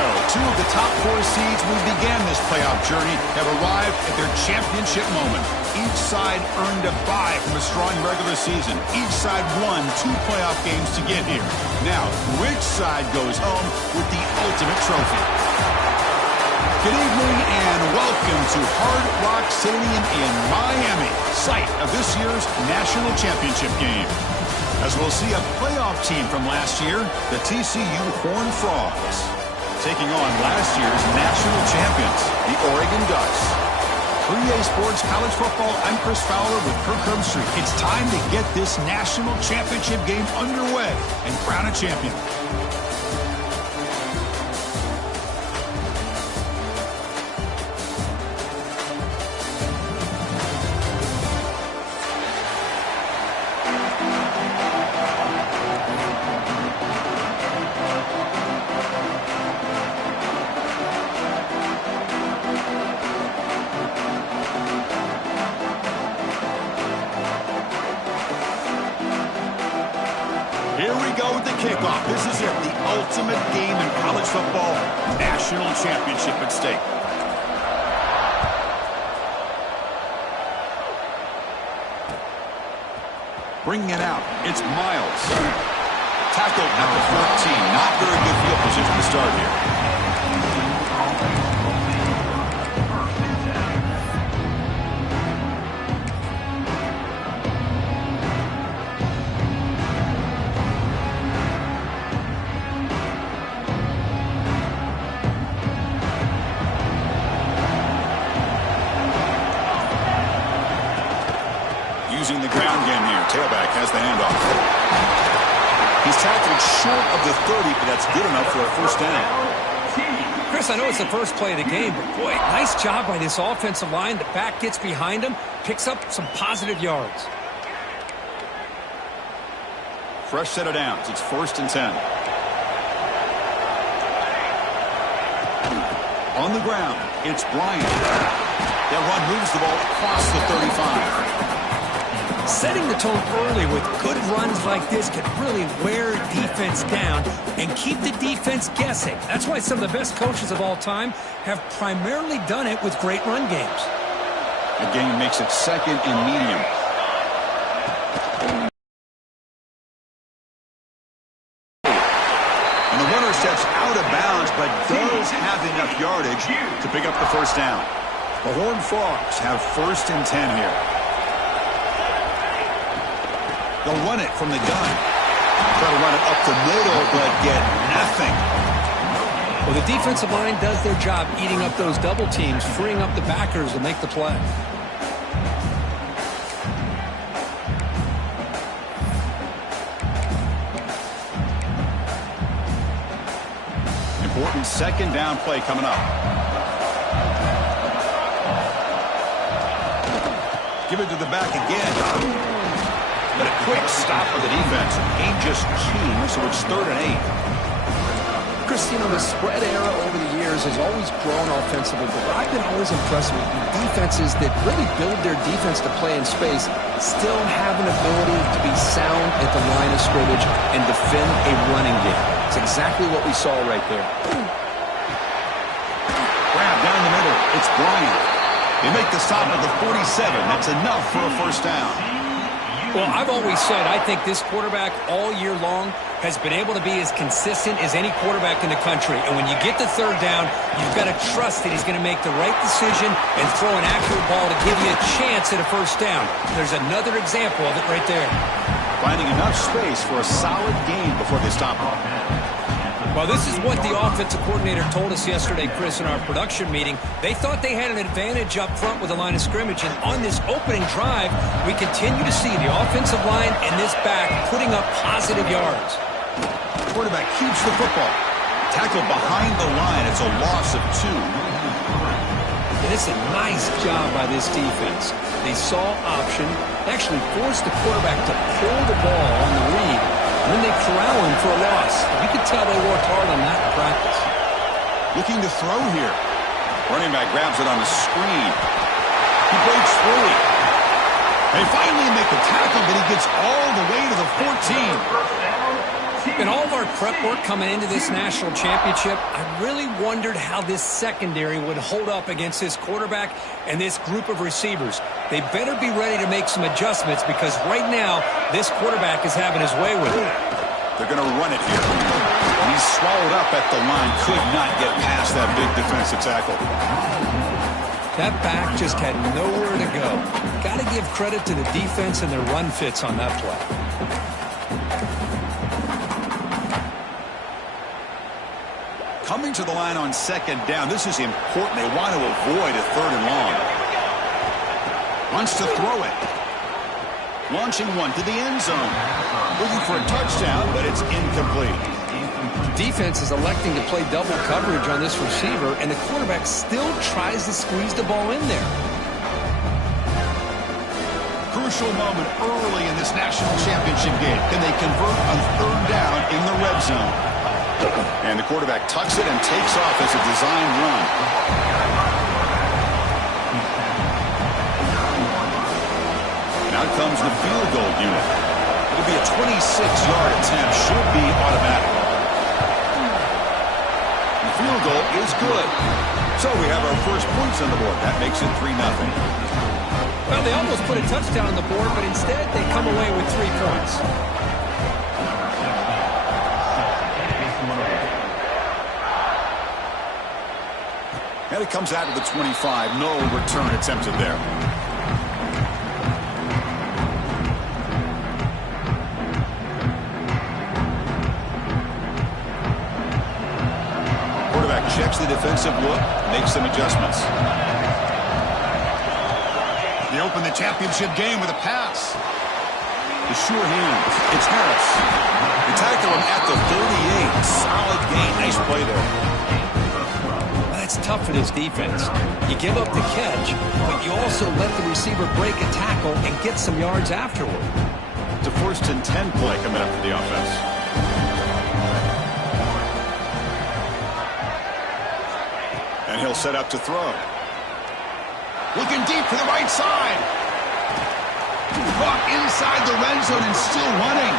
go. Two of the top four seeds who began this playoff journey have arrived at their championship moment. Each side earned a bye from a strong regular season. Each side won 2 playoff games to get here. Now, which side goes home with the ultimate trophy? Good evening and welcome to Hard Rock Stadium in Miami, site of this year's national championship game. As we'll see a playoff team from last year, the TCU Horned Frogs, taking on last year's national champions, the Oregon Ducks. For EA Sports College Football, I'm Chris Fowler with Kirk Herbstreit. It's time to get this national championship game underway and crown a champion. Here we go with the kickoff. This is it, the ultimate game in college football, national championship at stake. Bringing it out, it's Miles. Tackled at the 14. Not very good field position to start here. Using the ground game here. Tailback has the handoff. He's tackled short of the 30, but that's good enough for a first down. Chris, I know it's the first play of the game, but boy, nice job by this offensive line. The back gets behind him, picks up some positive yards. Fresh set of downs. It's 1st and 10. On the ground, it's Bryant. That run moves the ball across the 35. Setting the tone early with good runs like this can really wear defense down and keep the defense guessing. That's why some of the best coaches of all time have primarily done it with great run games. The game makes it 2nd and medium. And the runner steps out of bounds, but does have enough yardage to pick up the first down. The Horned Frogs have 1st and 10 here. They'll run it from the gun. Try to run it up the middle, but get nothing. Well, the defensive line does their job eating up those double teams, freeing up the backers to make the play. Important 2nd down play coming up. Give it to the back again. But a quick stop for the defense. Game just keying, so it's 3rd and 8. Chris, you know, the spread era over the years has always grown offensively, but I've been always impressed with the defenses that really build their defense to play in space, still have an ability to be sound at the line of scrimmage and defend a running game. It's exactly what we saw right there. Grab down the middle. It's Bryant. They make the stop at the 47. That's enough for a first down. Well, I've always said I think this quarterback all year long has been able to be as consistent as any quarterback in the country. And when you get the 3rd down, you've got to trust that he's going to make the right decision and throw an accurate ball to give you a chance at a first down. There's another example of it right there. Finding enough space for a solid game before they stop him. Well, this is what the offensive coordinator told us yesterday, Chris, in our production meeting. They thought they had an advantage up front with the line of scrimmage, and on this opening drive, we continue to see the offensive line and this back putting up positive yards. Quarterback keeps the football. Tackled behind the line. It's a loss of 2. And it's a nice job by this defense. They saw option, actually forced the quarterback to pull the ball on the read, and then they corral him for a loss. You can tell they worked hard on that in practice. Looking to throw here. Running back grabs it on the screen. He breaks free. They finally make the tackle, but he gets all the way to the 14. In all of our prep work coming into this national championship, I really wondered how this secondary would hold up against this quarterback and this group of receivers. They better be ready to make some adjustments because right now, this quarterback is having his way with it. They're going to run it here. He's swallowed up at the line. Could not get past that big defensive tackle. That back just had nowhere to go. Got to give credit to the defense and their run fits on that play. Coming to the line on second down. This is important. They want to avoid a third and long. Wants to throw it. Launching one to the end zone. Looking for a touchdown, but it's incomplete. Defense is electing to play double coverage on this receiver, and the quarterback still tries to squeeze the ball in there. Crucial moment early in this national championship game. Can they convert on third down in the red zone? And the quarterback tucks it and takes off as a design run. Now comes the field goal unit. It'll be a 26-yard attempt. Should be automatic. The field goal is good. So we have our first points on the board. That makes it 3-0. Well, they almost put a touchdown on the board, but instead they come away with 3 points. And it comes out to the 25. No return attempted there. Quarterback checks the defensive look, makes some adjustments. They open the championship game with a pass. The sure hands. It's Harris. They tackle him at the 38. Solid gain. Nice play there. It's tough for this defense. You give up the catch, but you also let the receiver break a tackle and get some yards afterward. It's a 1st and 10 play coming up for the offense. And he'll set up to throw. Looking deep to the right side. Caught inside the red zone and still running.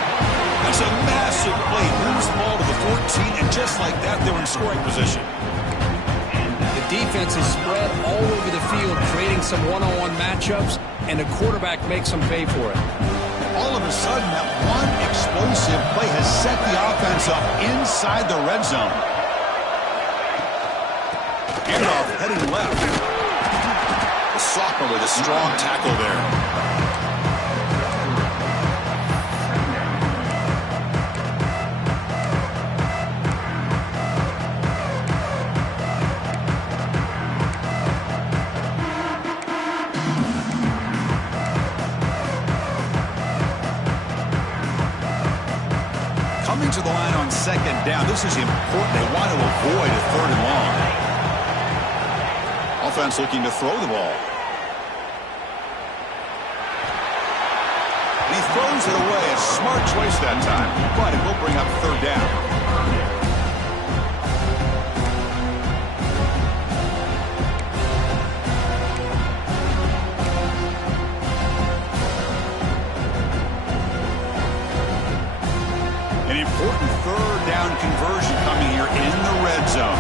That's a massive play. Moves the ball to the 14, and just like that, they're in scoring position. Defense is spread all over the field, creating some one-on-one matchups, and the quarterback makes them pay for it. All of a sudden, that one explosive play has set the offense up inside the red zone. Handoff heading left. The sophomore with a strong tackle there. To the line on second down. This is important. They want to avoid a third and long. Offense looking to throw the ball. And he throws it away. A smart choice that time. But it will bring up third down. Important third down conversion coming here in the red zone.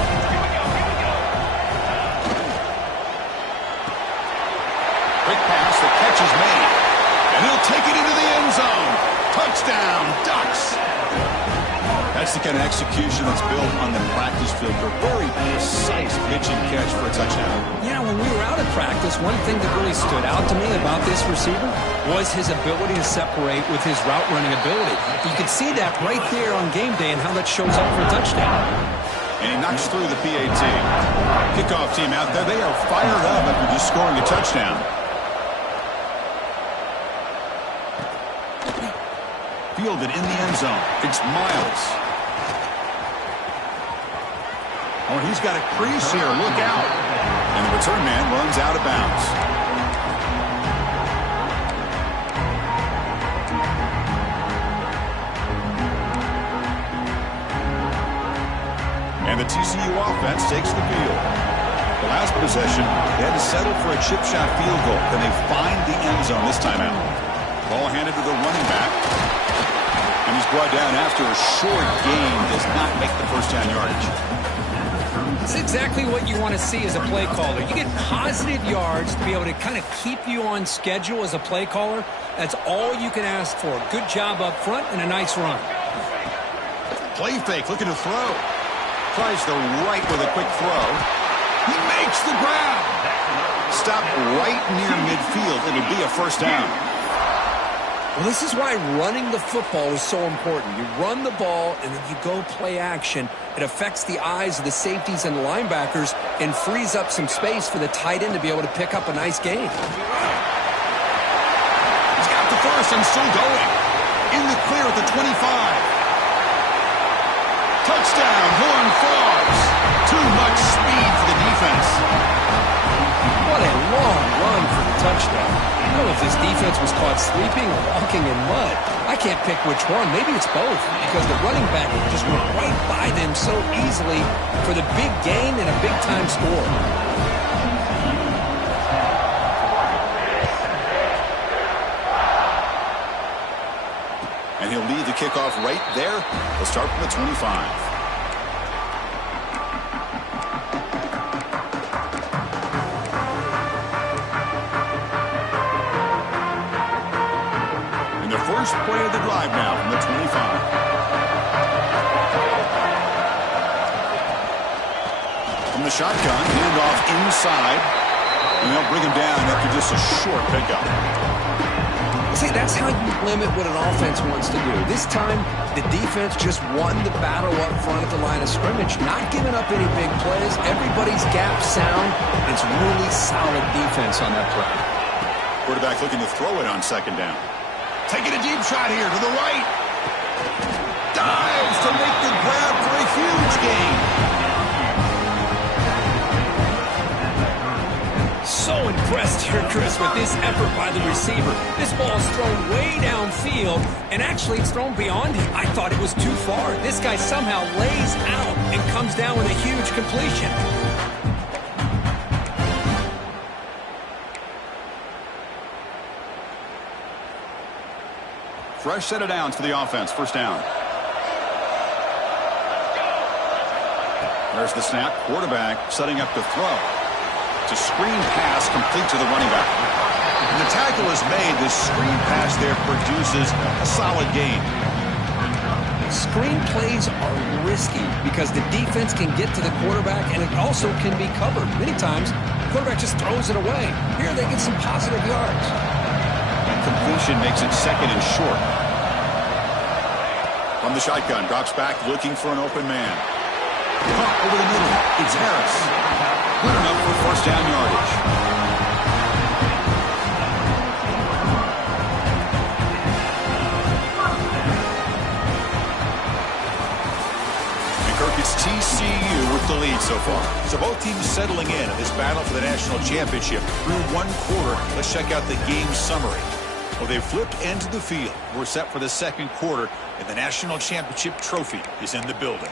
Quick pass, the catch is made. And he'll take it into the end zone. Touchdown, Ducks. That's the kind of execution that's built on the practice field for very precise pitch and catch for a touchdown. Yeah, when we were out of practice, one thing that really stood out to me about this receiver was his ability to separate with his route running ability. You can see that right there on game day and how that shows up for a touchdown. And he knocks through the PAT. Kickoff team out there, they are fired up after just scoring a touchdown. Fielded in the end zone. It's Miles. Oh, he's got a crease here. Look out. And the return man runs out of bounds. And the TCU offense takes the field. The last possession, they had to settle for a chip shot field goal. Can they find the end zone this time out? Ball handed to the running back. And he's brought down after a short gain. Does not make the first down yardage. It's exactly what you want to see as a play caller. You get positive yards to be able to kind of keep you on schedule as a play caller. That's all you can ask for. Good job up front and a nice run. Play fake, looking to throw. Tries the right with a quick throw. He makes the grab. Stop right near midfield. It'll be a first down. Well, this is why running the football is so important. You run the ball, and then you go play action. It affects the eyes of the safeties and the linebackers and frees up some space for the tight end to be able to pick up a nice gain. He's got the first and still going. In the clear at the 25. Touchdown, Horned Frogs. Too much speed for the defense. What a long run for the touchdown. I don't know if this defense was caught sleeping or walking in mud. I can't pick which one. Maybe it's both, because the running back just went right by them so easily for the big gain and a big-time score. And he'll lead the kickoff right there. He'll start from the 25. First play of the drive now from the 25. From the shotgun, handoff inside. And they'll bring him down after just a short pickup. See, that's how you limit what an offense wants to do. This time, the defense just won the battle up front at the line of scrimmage, not giving up any big plays. Everybody's gap sound. It's really solid defense on that play. Quarterback looking to throw it on second down. Taking a deep shot here to the right. Dives to make the grab for a huge gain. So impressed here, Chris, with this effort by the receiver. This ball is thrown way downfield, and actually it's thrown beyond him. I thought it was too far. This guy somehow lays out and comes down with a huge completion. Fresh set of downs for the offense. First down. There's the snap. Quarterback setting up to throw. It's a screen pass complete to the running back. When the tackle is made, this screen pass there produces a solid gain. Screen plays are risky because the defense can get to the quarterback, and it also can be covered. Many times, the quarterback just throws it away. Here they get some positive yards. Completion makes it second and short. From the shotgun, drops back looking for an open man. Caught over the middle. It's Harris. Good enough for first down yardage. And Kirk, it's TCU with the lead so far. So both teams settling in this battle for the national championship through one quarter. Let's check out the game summary. Well, they've flipped into the field. We're set for the second quarter, and the national championship trophy is in the building.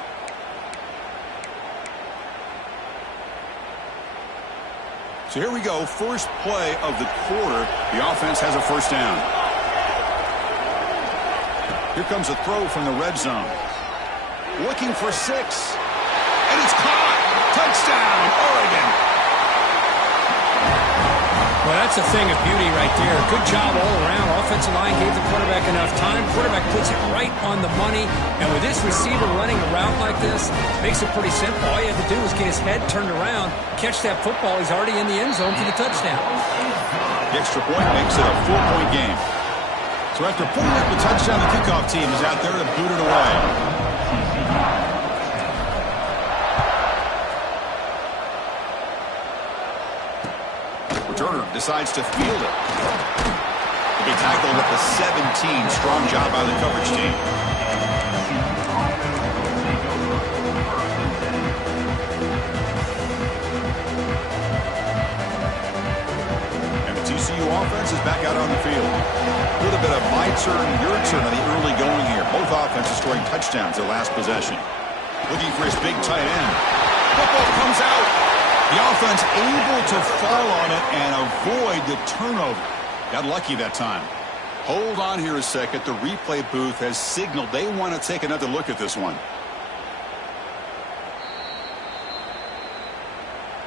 So here we go. First play of the quarter. The offense has a first down. Here comes a throw from the red zone. Looking for 6. And it's caught. Touchdown, Oregon. Well, that's a thing of beauty right there. Good job all around. Offensive line gave the quarterback enough time. Quarterback puts it right on the money. And with this receiver running a route like this, makes it pretty simple. All you have to do is get his head turned around, catch that football. He's already in the end zone for the touchdown. The extra point makes it a 4-point game. So after putting up the touchdown, the kickoff team is out there to boot it away. Turner decides to field it. He'll be tackled at the 17. Strong job by the coverage team. And the TCU offense is back out on the field. A little bit of my turn, your turn on the early going here. Both offenses scoring touchdowns their last possession. Looking for his big tight end. Football comes out. The offense able to fall on it and avoid the turnover. Got lucky that time. Hold on here a second. The replay booth has signaled they want to take another look at this one.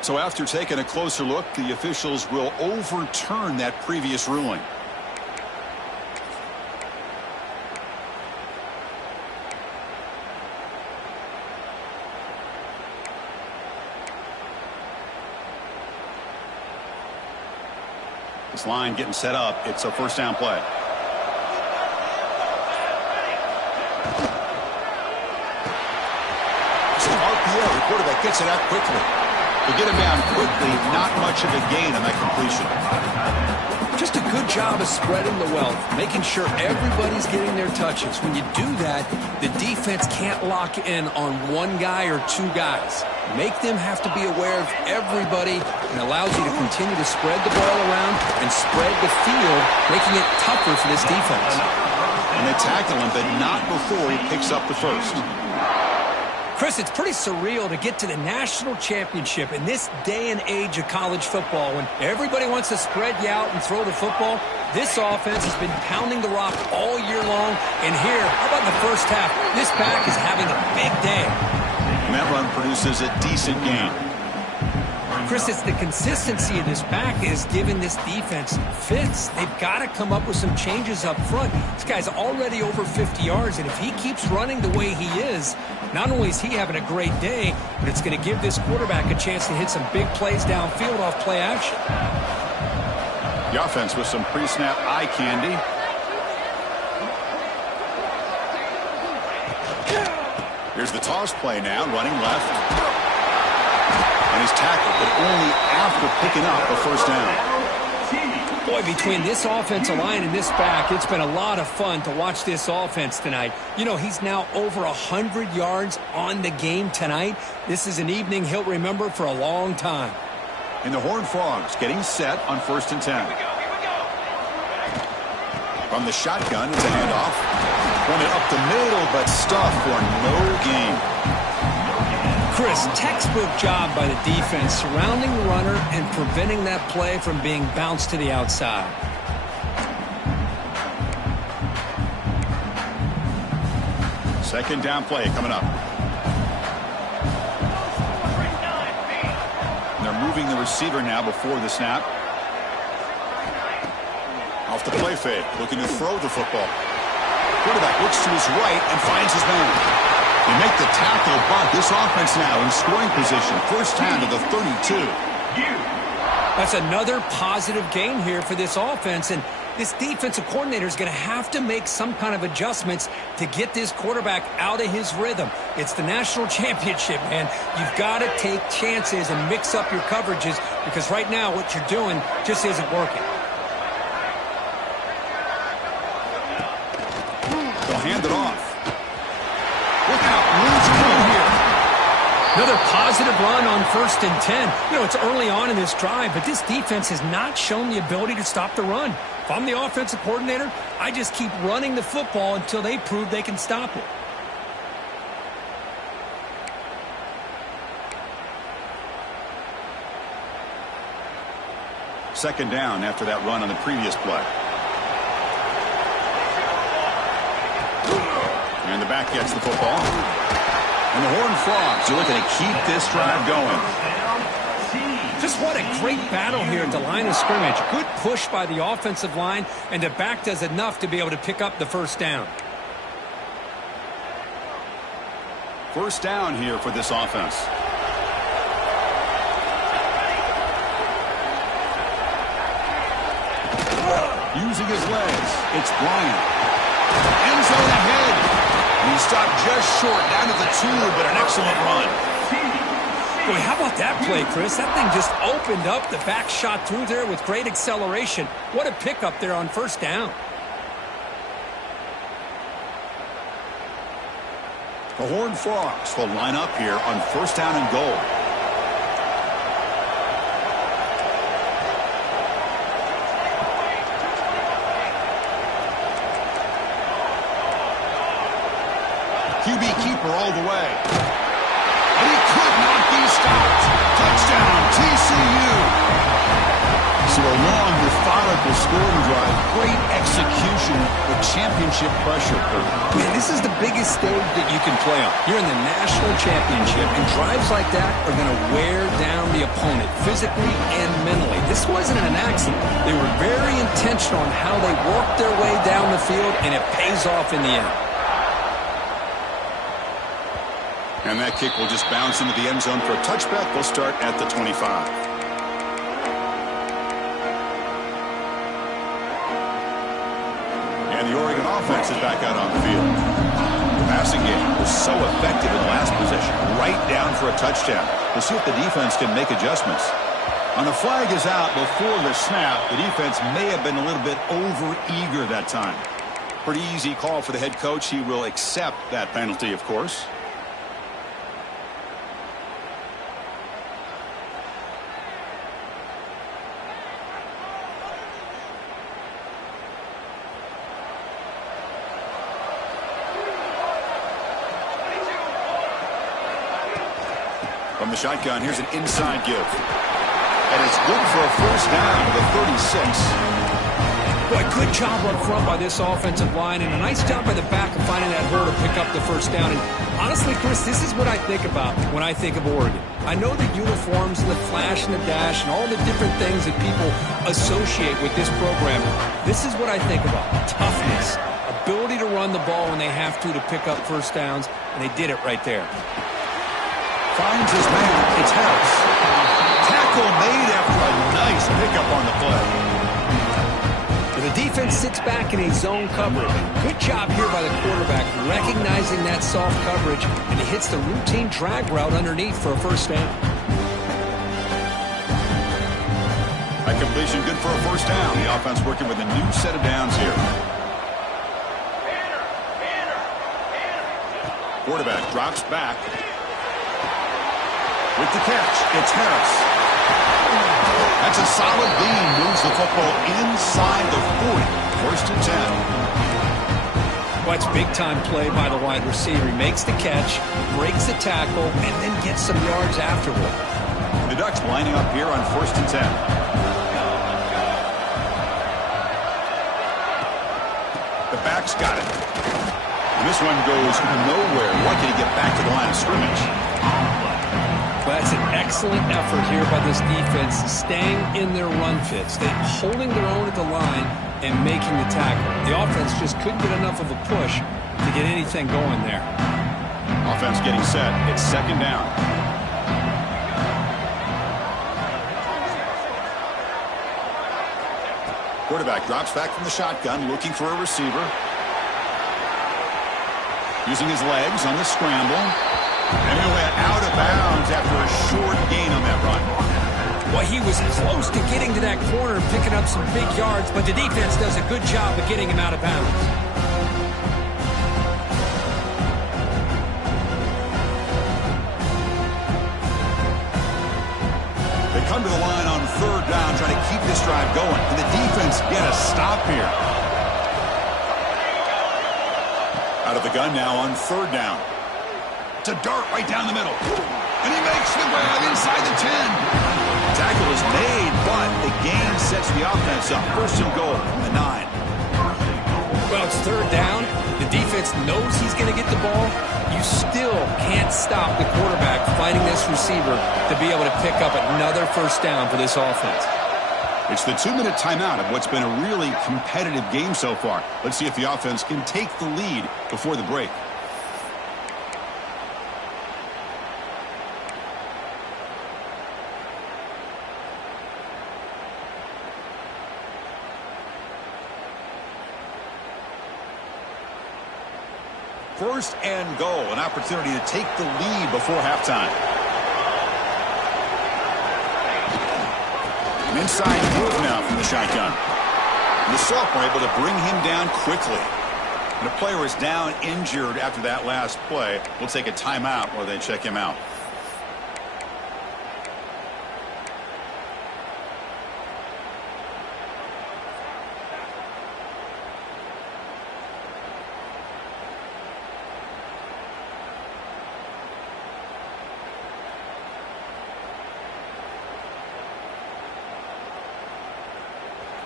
So after taking a closer look, the officials will overturn that previous ruling. This line getting set up. It's a first down play. It's an RPO. The quarterback gets it out quickly. To get him down quickly, not much of a gain on that completion. Just a good job of spreading the wealth, making sure everybody's getting their touches. When you do that, the defense can't lock in on one guy or two guys. Make them have to be aware of everybody, and allows you to continue to spread the ball around and spread the field, making it tougher for this defense. And they tackle him, but not before he picks up the first. Chris, it's pretty surreal to get to the national championship in this day and age of college football when everybody wants to spread you out and throw the football. This offense has been pounding the rock all year long. And here, how about in the first half? This back is having a big day. And that run produces a decent gain. Chris, it's the consistency of this back is giving this defense fits. They've got to come up with some changes up front. This guy's already over 50 yards, and if he keeps running the way he is, not only is he having a great day, but it's going to give this quarterback a chance to hit some big plays downfield off play action. The offense with some pre-snap eye candy. Here's the toss play now, running left. And he's tackled, but only after picking up a first down. Boy, between this offensive line and this back, it's been a lot of fun to watch this offense tonight. You know, he's now over 100 yards on the game tonight. This is an evening he'll remember for a long time. And the Horned Frogs getting set on 1st and 10. From the shotgun, it's a handoff. Running up the middle, but stuffed for no gain. Chris, textbook job by the defense surrounding the runner and preventing that play from being bounced to the outside. Second down play coming up. And they're moving the receiver now before the snap. Off the play fake, looking to throw the football. Quarterback looks to his right and finds his man. They make the tackle, but this offense now in scoring position. First down to the 32. That's another positive gain here for this offense, and this defensive coordinator is going to have to make some kind of adjustments to get this quarterback out of his rhythm. It's the national championship, man. You've got to take chances and mix up your coverages because right now what you're doing just isn't working. They'll hand it off. Look out, room to run here. Another positive run on 1st and 10. You know, it's early on in this drive, but this defense has not shown the ability to stop the run. If I'm the offensive coordinator, I just keep running the football until they prove they can stop it. Second down after that run on the previous play. And the back gets the football. And the Horned Frogs are looking to keep this drive going. Just what a great battle here at the line of scrimmage. Good push by the offensive line, and the back does enough to be able to pick up the first down. First down here for this offense. Using his legs, it's Bryant. End zone ahead. He stopped just short, down to the 2, but an excellent run. Boy, how about that play, Chris? That thing just opened up. The back shot through there with great acceleration. What a pickup there on first down. The Horned Frogs will line up here on 1st down and goal. QB keeper all the way. And he could not be stopped. Touchdown, TCU. So a long, methodical scoring drive, great execution with championship pressure. Man, this is the biggest stage that you can play on. You're in the national championship, and drives like that are going to wear down the opponent physically and mentally. This wasn't an accident. They were very intentional on how they worked their way down the field, and it pays off in the end. And that kick will just bounce into the end zone for a touchback. They'll start at the 25. And the Oregon offense is back out on the field. The passing game was so effective in the last possession, right down for a touchdown. We'll see if the defense can make adjustments. On the flag is out before the snap. The defense may have been a little bit over-eager that time. Pretty easy call for the head coach. He will accept that penalty, of course. From the shotgun, here's an inside give. And it's good for a first down to the 36. Boy, good job up front by this offensive line, and a nice job by the back of finding that hole to pick up the first down. And honestly, Chris, this is what I think about when I think of Oregon. I know the uniforms and the flash and the dash and all the different things that people associate with this program. This is what I think about. Toughness, ability to run the ball when they have to pick up first downs, and they did it right there. Finds his man. It's Harris. Tackle made after a nice pickup on the play. The defense sits back in a zone coverage. Good job here by the quarterback, recognizing that soft coverage, and he hits the routine drag route underneath for a first down. A completion good for a first down. The offense working with a new set of downs here. Quarterback drops back. With the catch, it's Harris. That's a solid gain. Moves the football inside the 40. First and 10. Well, it's big-time play by the wide receiver. He makes the catch, breaks the tackle, and then gets some yards afterward. The Ducks lining up here on first and 10. The back's got it. And this one goes nowhere. Lucky to get back to the line of scrimmage. Well, that's an excellent effort here by this defense, staying in their run fits. They're holding their own at the line and making the tackle. The offense just couldn't get enough of a push to get anything going there. Offense getting set. It's second down. Quarterback drops back from the shotgun, looking for a receiver. Using his legs on the scramble. And he went out of bounds after a short gain on that run. Well, he was close to getting to that corner and picking up some big yards, but the defense does a good job of getting him out of bounds. They come to the line on third down, trying to keep this drive going. And the defense get a stop here. Out of the gun now on third down. To dart right down the middle. And he makes the grab inside the 10. Tackle is made, but the gain sets the offense up. First and goal from the 9. Well, it's third down. The defense knows he's going to get the ball. You still can't stop the quarterback finding this receiver to be able to pick up another first down for this offense. It's the 2-minute timeout of what's been a really competitive game so far. Let's see if the offense can take the lead before the break. First and goal, an opportunity to take the lead before halftime. An inside move now from the shotgun. And the sophomore able to bring him down quickly. And the player is down injured after that last play. We'll take a timeout while they check him out.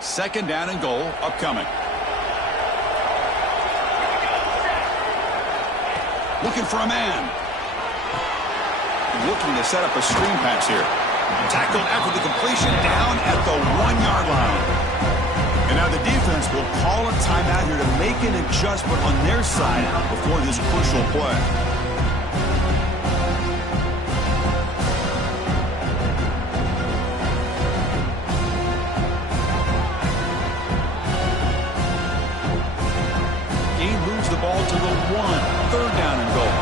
Second down and goal upcoming. Looking for a man. Looking to set up a screen pass here. Tackled after the completion, down at the 1-yard line. And now the defense will call a timeout here to make an adjustment on their side before this crucial play. He moves the ball to the 1. Third down and goal.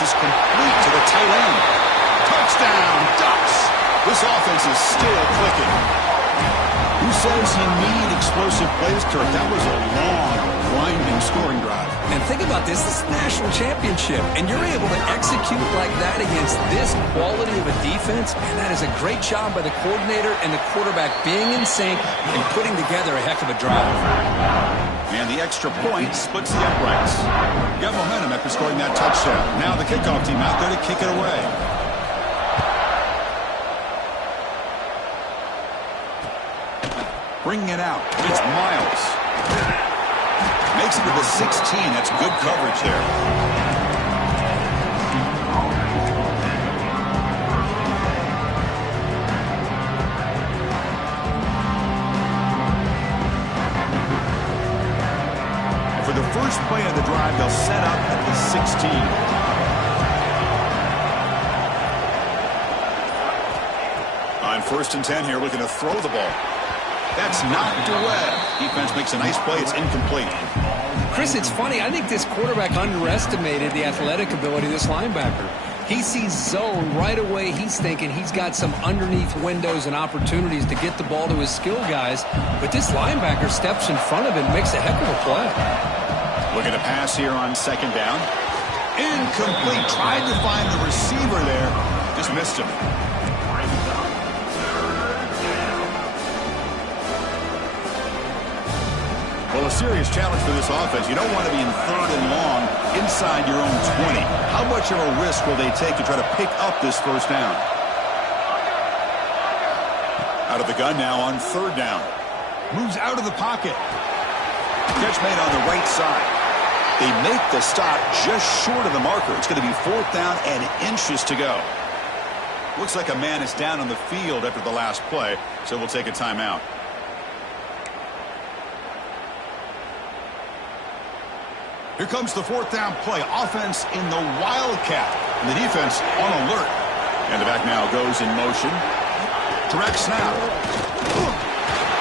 Is complete to the tight end. Touchdown, Ducks. This offense is still clicking. Who says you need explosive plays, Kirk? That was a long, winding scoring drive. And think about this. This is a national championship, and you're able to execute like that against this quality of a defense, and that is a great job by the coordinator and the quarterback being in sync and putting together a heck of a drive. And the extra point splits the uprights. Got momentum after scoring that touchdown. Now the kickoff team out there to kick it away. Bringing it out. It's Miles. Makes it to the 16. That's good coverage there. First play of the drive, they'll set up at the 16. On 1st and 10 here, looking to throw the ball. That's knocked away. Defense makes a nice play. It's incomplete. Chris, it's funny. I think this quarterback underestimated the athletic ability of this linebacker. He sees zone right away. He's thinking he's got some underneath windows and opportunities to get the ball to his skill guys. But this linebacker steps in front of him and makes a heck of a play. Looking to pass here on 2nd down. Incomplete. Tried to find the receiver there. Just missed him. Well, a serious challenge for this offense. You don't want to be in 3rd and long inside your own 20. How much of a risk will they take to try to pick up this 1st down? Out of the gun now on 3rd down. Moves out of the pocket. Catch made on the right side. They make the stop just short of the marker. It's going to be 4th down and inches to go. Looks like a man is down on the field after the last play, so we'll take a timeout. Here comes the 4th down play. Offense in the Wildcat. And the defense on alert. And the back now goes in motion. Direct snap.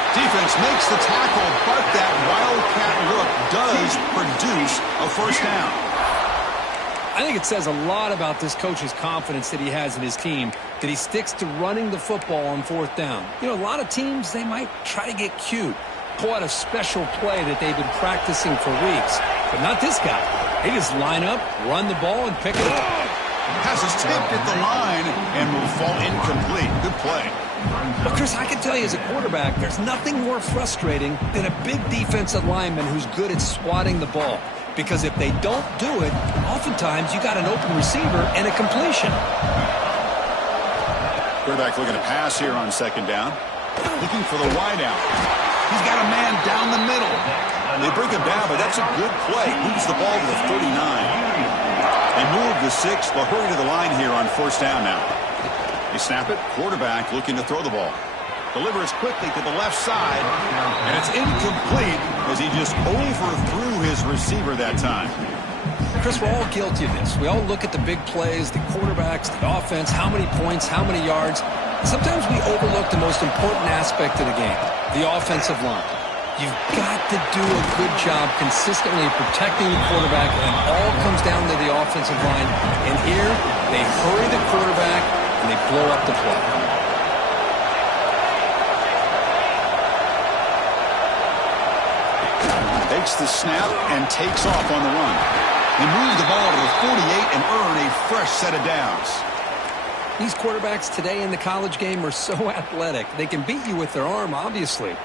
Defense makes the tackle, but that Wildcat look does produce a 1st down. I think it says a lot about this coach's confidence that he has in his team, that he sticks to running the football on 4th down. You know, a lot of teams, they might try to get cute, pull out a special play that they've been practicing for weeks. But not this guy. They just line up, run the ball, and pick it up. Pass is tipped at the line and will fall incomplete. Good play. Well, Chris, I can tell you as a quarterback, there's nothing more frustrating than a big defensive lineman who's good at swatting the ball. Because if they don't do it, oftentimes you got an open receiver and a completion. Quarterback looking to pass here on 2nd down. Looking for the wideout. He's got a man down the middle. They bring him down, but that's a good play. Moves the ball to the 39. They move the 6. They'll hurry to the line here on 1st down now. They snap it. Quarterback looking to throw the ball. Delivers quickly to the left side. And it's incomplete as he just overthrew his receiver that time. Chris, we're all guilty of this. We all look at the big plays, the quarterbacks, the offense, how many points, how many yards. Sometimes we overlook the most important aspect of the game, the offensive line. You've got to do a good job consistently protecting the quarterback, and it all comes down to the offensive line. And here, they hurry the quarterback, and they blow up the play. Takes the snap and takes off on the run. They move the ball to the 48 and earn a fresh set of downs. These quarterbacks today in the college game are so athletic. They can beat you with their arm, obviously.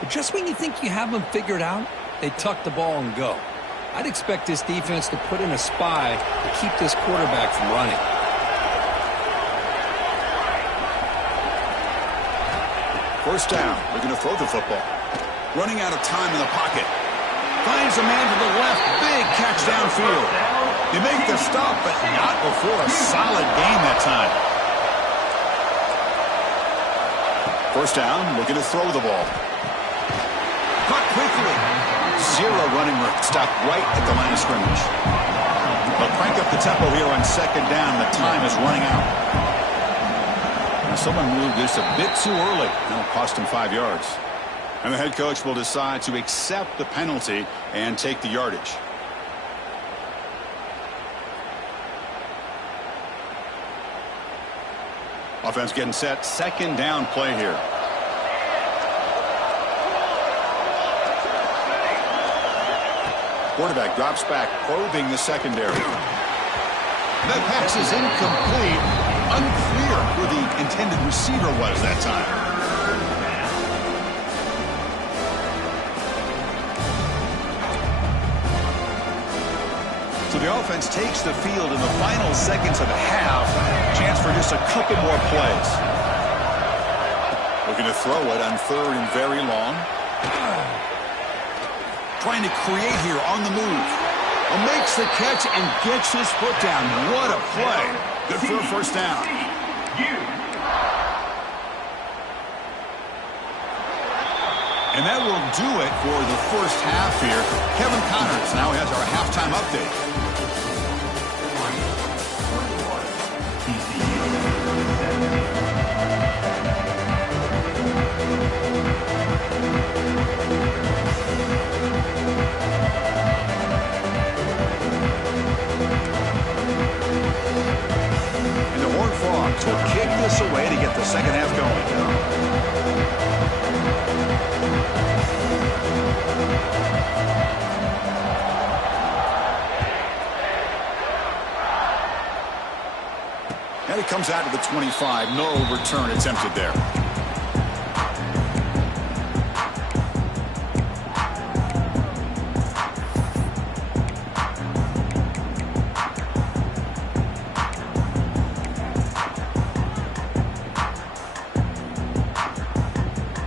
But just when you think you have them figured out, they tuck the ball and go. I'd expect this defense to put in a spy to keep this quarterback from running. First down. They're going to throw the football. Running out of time in the pocket. Finds a man to the left. Big catch downfield. They make the stop, but not before a solid gain that time. First down, looking to throw the ball. Caught quickly. Zero running room. Stopped right at the line of scrimmage. They'll crank up the tempo here on second down. The time is running out. Now someone moved this a bit too early. That'll cost him 5 yards. And the head coach will decide to accept the penalty and take the yardage. Offense getting set. Second down play here. Quarterback drops back, probing the secondary. That pass is incomplete. Unclear who the intended receiver was that time. So the offense takes the field in the final seconds of the half. Chance for just a couple more plays. Looking to throw it on third and very long. Trying to create here on the move. Makes the catch and gets his foot down. What a play. Good for a first down. And that will do it for the first half here. Kevin Connors now has our halftime update. And the Horned Frogs will kick this away to get the second half going. And he comes out to the 25. No return attempted there.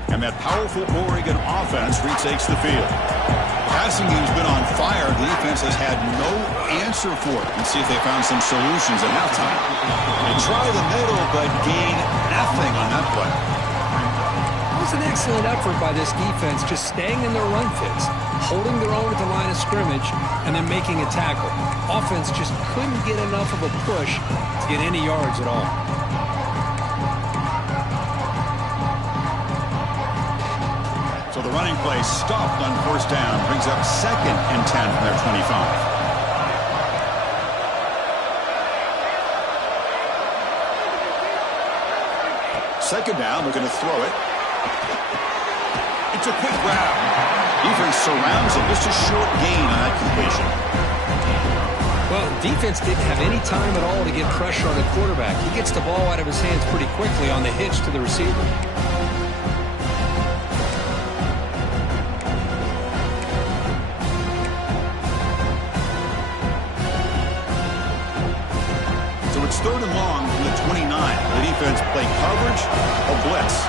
And that powerful Oregon offense retakes the field. The passing game's been on fire. The defense has had no answer for it. Let's see if they found some solutions at halftime. They try the middle, but gain nothing on that play. It was an excellent effort by this defense, just staying in their run fits, holding their own at the line of scrimmage, and then making a tackle. Offense just couldn't get enough of a push to get any yards at all. So the running play stopped on first down. Brings up 2nd and 10 from their 25. Second down, looking to throw it. It's a quick grab. Defense surrounds him. Just a short gain on that completion. Well, defense didn't have any time at all to get pressure on the quarterback. He gets the ball out of his hands pretty quickly on the hitch to the receiver. It's 3rd and long from the 29. The defense play coverage or blitz.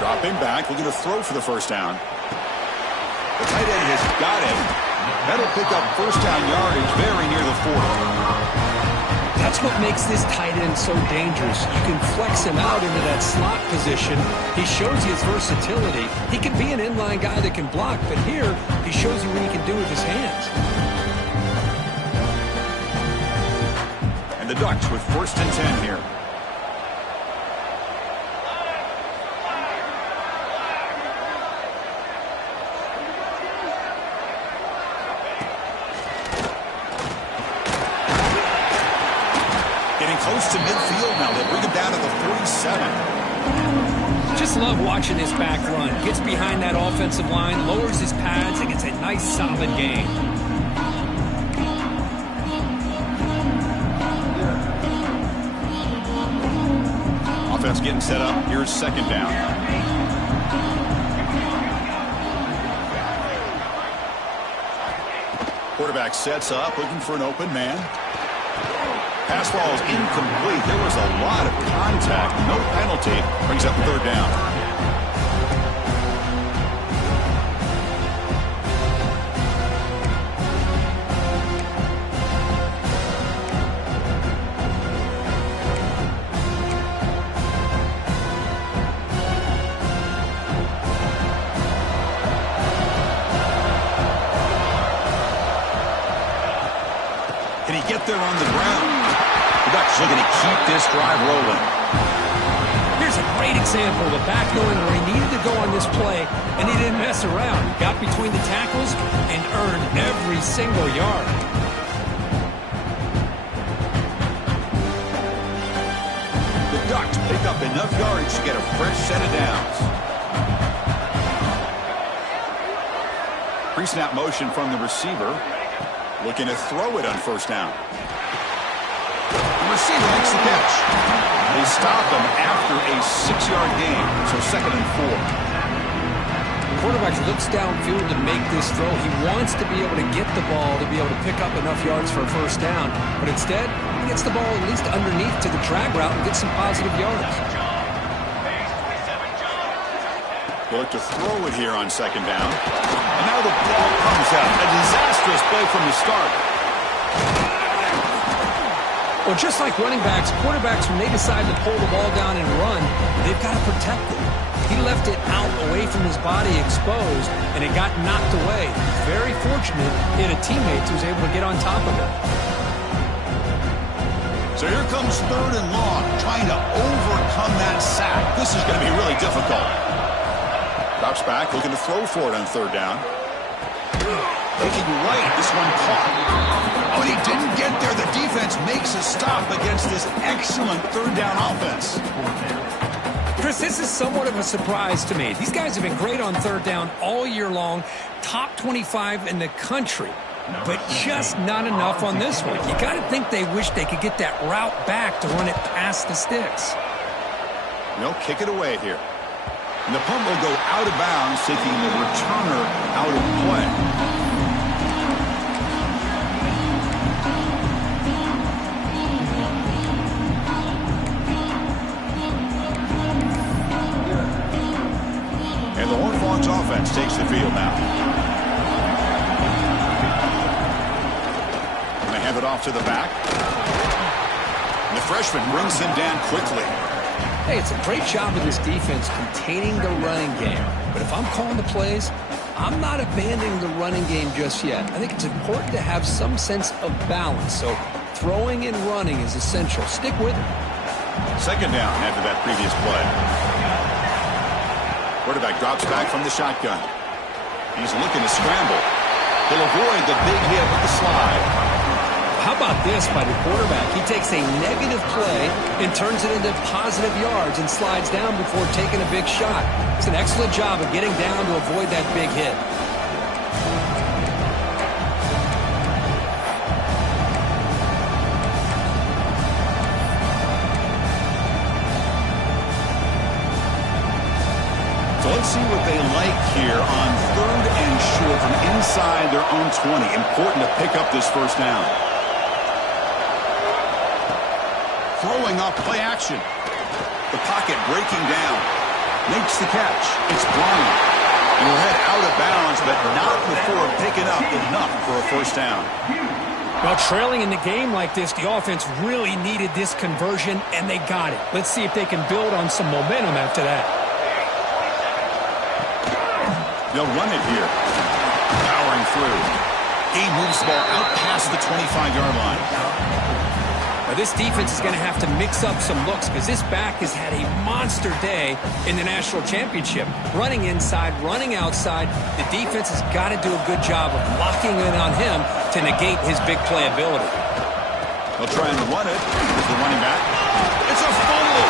Dropping back, looking to throw for the first down. The tight end has got it. That'll pick up first down yardage very near the 40. That's what makes this tight end so dangerous. You can flex him out into that slot position. He shows you his versatility. He can be an inline guy that can block, but here he shows you what he can do with his hands. The Ducks with 1st and 10 here. Getting close to midfield now. They bring him down to the 47. Just love watching this back run. Gets behind that offensive line, lowers his pads, and gets a nice solid gain. Offense getting set up. Here's second down. quarterback sets up, looking for an open man. Pass ball is incomplete. There was a lot of contact. No penalty. Brings up third down. Can he get there on the ground? The Ducks looking to keep this drive rolling. Here's a great example of a back knowing where he needed to go on this play, and he didn't mess around. He got between the tackles and earned every single yard. The Ducks pick up enough yardage to get a fresh set of downs. Pre-snap motion from the receiver. Looking to throw it on first down. The receiver makes the catch. They stop him after a 6-yard gain, so 2nd and 4. The quarterback looks downfield to make this throw. He wants to be able to get the ball to be able to pick up enough yards for a first down, but instead, he gets the ball at least underneath to the drag route and gets some positive yardage. They look to throw it here on 2nd down. And now the ball comes out. A disastrous play from the start. Well, just like running backs, quarterbacks, when they decide to pull the ball down and run, they've got to protect it. He left it out away from his body exposed, and it got knocked away. Very fortunate he had a teammate who was able to get on top of it. So here comes 3rd and long, trying to overcome that sack. This is going to be really difficult. Drops back, looking to throw for it on 3rd down. Looking right, this one caught. Oh, and he didn't get there. The defense makes a stop against this excellent 3rd down offense. Chris, this is somewhat of a surprise to me. These guys have been great on 3rd down all year long, top 25 in the country, but just not enough on this one. You got to think they wish they could get that route back to run it past the sticks. They'll kick it away here. And the punt will go out of bounds, taking the returner out of play. And the Horned Frogs offense takes the field now. Going to hand it off to the back. And the freshman brings him down quickly. Hey, it's a great job of this defense containing the running game. But if I'm calling the plays, I'm not abandoning the running game just yet. I think it's important to have some sense of balance. So throwing and running is essential. Stick with it. 2nd down after that previous play. Quarterback drops back from the shotgun. He's looking to scramble. He'll avoid the big hit with the slide. How about this by the quarterback? He takes a negative play and turns it into positive yards and slides down before taking a big shot. It's an excellent job of getting down to avoid that big hit. So let's see what they like here on 3rd and short from inside their own 20. Important to pick up this first down. Throwing off play action. The pocket breaking down. Makes the catch. It's Bryant. And he'll head out of bounds, but not before picking up enough for a first down. Well, trailing in the game like this, the offense really needed this conversion, and they got it. Let's see if they can build on some momentum after that. They'll run it here. Powering through. He moves the ball out past the 25-yard line. Now, this defense is going to have to mix up some looks because this back has had a monster day in the national championship. Running inside, running outside. The defense has got to do a good job of locking in on him to negate his big play ability. They'll try and run it with the running back. It's a fumble!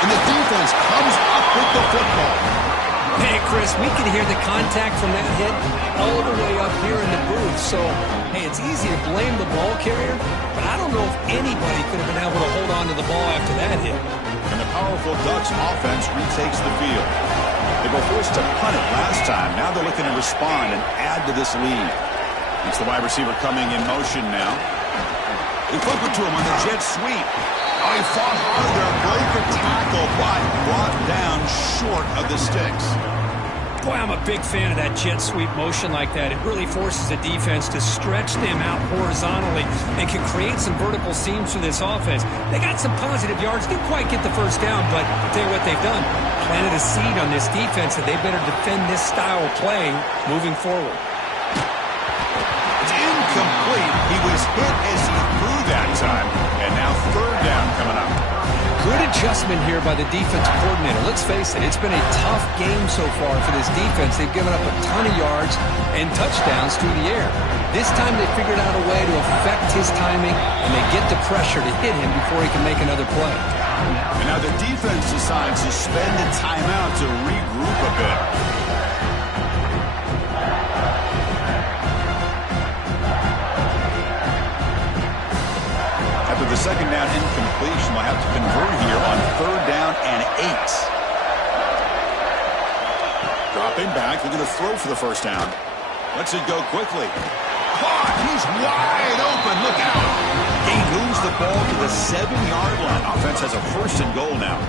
And the defense comes up with the football. Hey, Chris, we can hear the contact from that hit all the way up here in the booth. So, hey, it's easy to blame the ball carrier, but I don't know if anybody could have been able to hold on to the ball after that hit. And the powerful Ducks offense retakes the field. They were forced to punt it last time. Now they're looking to respond and add to this lead. It's the wide receiver coming in motion now. They flip it to him on the jet sweep. Oh, he fought hard there. Break a tackle, but brought down short of the sticks. Boy, I'm a big fan of that jet sweep motion like that. It really forces the defense to stretch them out horizontally and can create some vertical seams for this offense. They got some positive yards. Didn't quite get the first down, but I'll tell you what they've done. Planted a seed on this defense that they better defend this style of playing moving forward. It's incomplete. He was hit as he threw that time. And now third down coming up. Good adjustment here by the defense coordinator. Let's face it, it's been a tough game so far for this defense. They've given up a ton of yards and touchdowns through the air. This time they figured out a way to affect his timing, and they get the pressure to hit him before he can make another play. And now the defense decides to spend a timeout to regroup a bit. After the second down incompletion, they'll have to convert here on third down and 8. Dropping back, looking to throw for the first down. Lets it go quickly. Caught! He's wide open. Look out! He moves the ball to the 7-yard line. Offense has a first and goal now.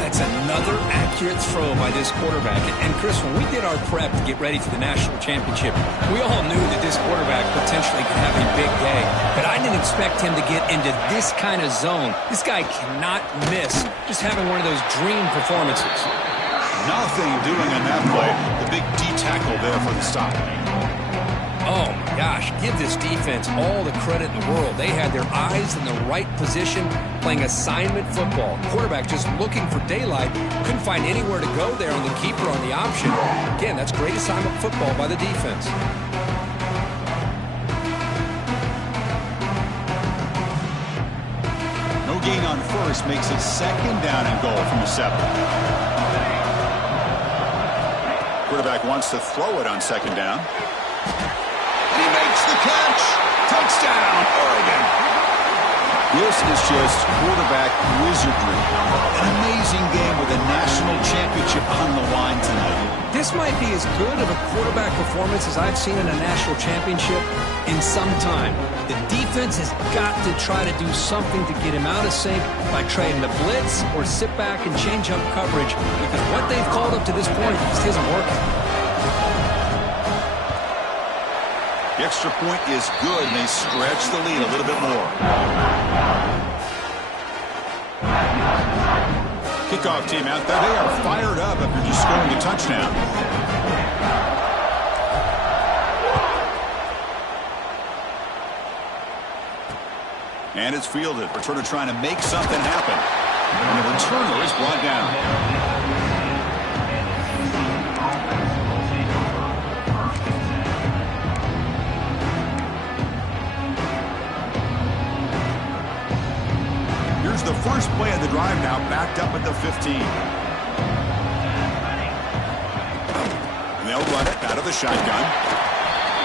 That's another accurate throw by this quarterback. And Chris, when we did our prep to get ready for the national championship, we all knew that this quarterback potentially could have a big day. But I didn't expect him to get into this kind of zone. This guy cannot miss. Just having one of those dream performances. Nothing doing on that play. The big D tackle there for the stop. Oh, my gosh. Give this defense all the credit in the world. They had their eyes in the right position, playing assignment football. Quarterback just looking for daylight. Couldn't find anywhere to go there, and the keeper on the option. Again, that's great assignment football by the defense. No gain on first makes it second down and goal from the 7. Quarterback wants to throw it on second down. And he makes the catch. Touchdown, Oregon. This is just quarterback wizardry. An amazing game with a national championship on the line tonight. This might be as good of a quarterback performance as I've seen in a national championship in some time. The defense has got to try to do something to get him out of sync by trying to blitz or sit back and change up coverage, because what they've called up to this point just isn't working. The extra point is good, and they stretch the lead a little bit more. Kickoff team out there. They are fired up after just scoring a touchdown. And it's fielded. Returner trying to make something happen. And the returner is brought down. Here's the first play of the drive now, backed up at the 15. And they'll run it out of the shotgun.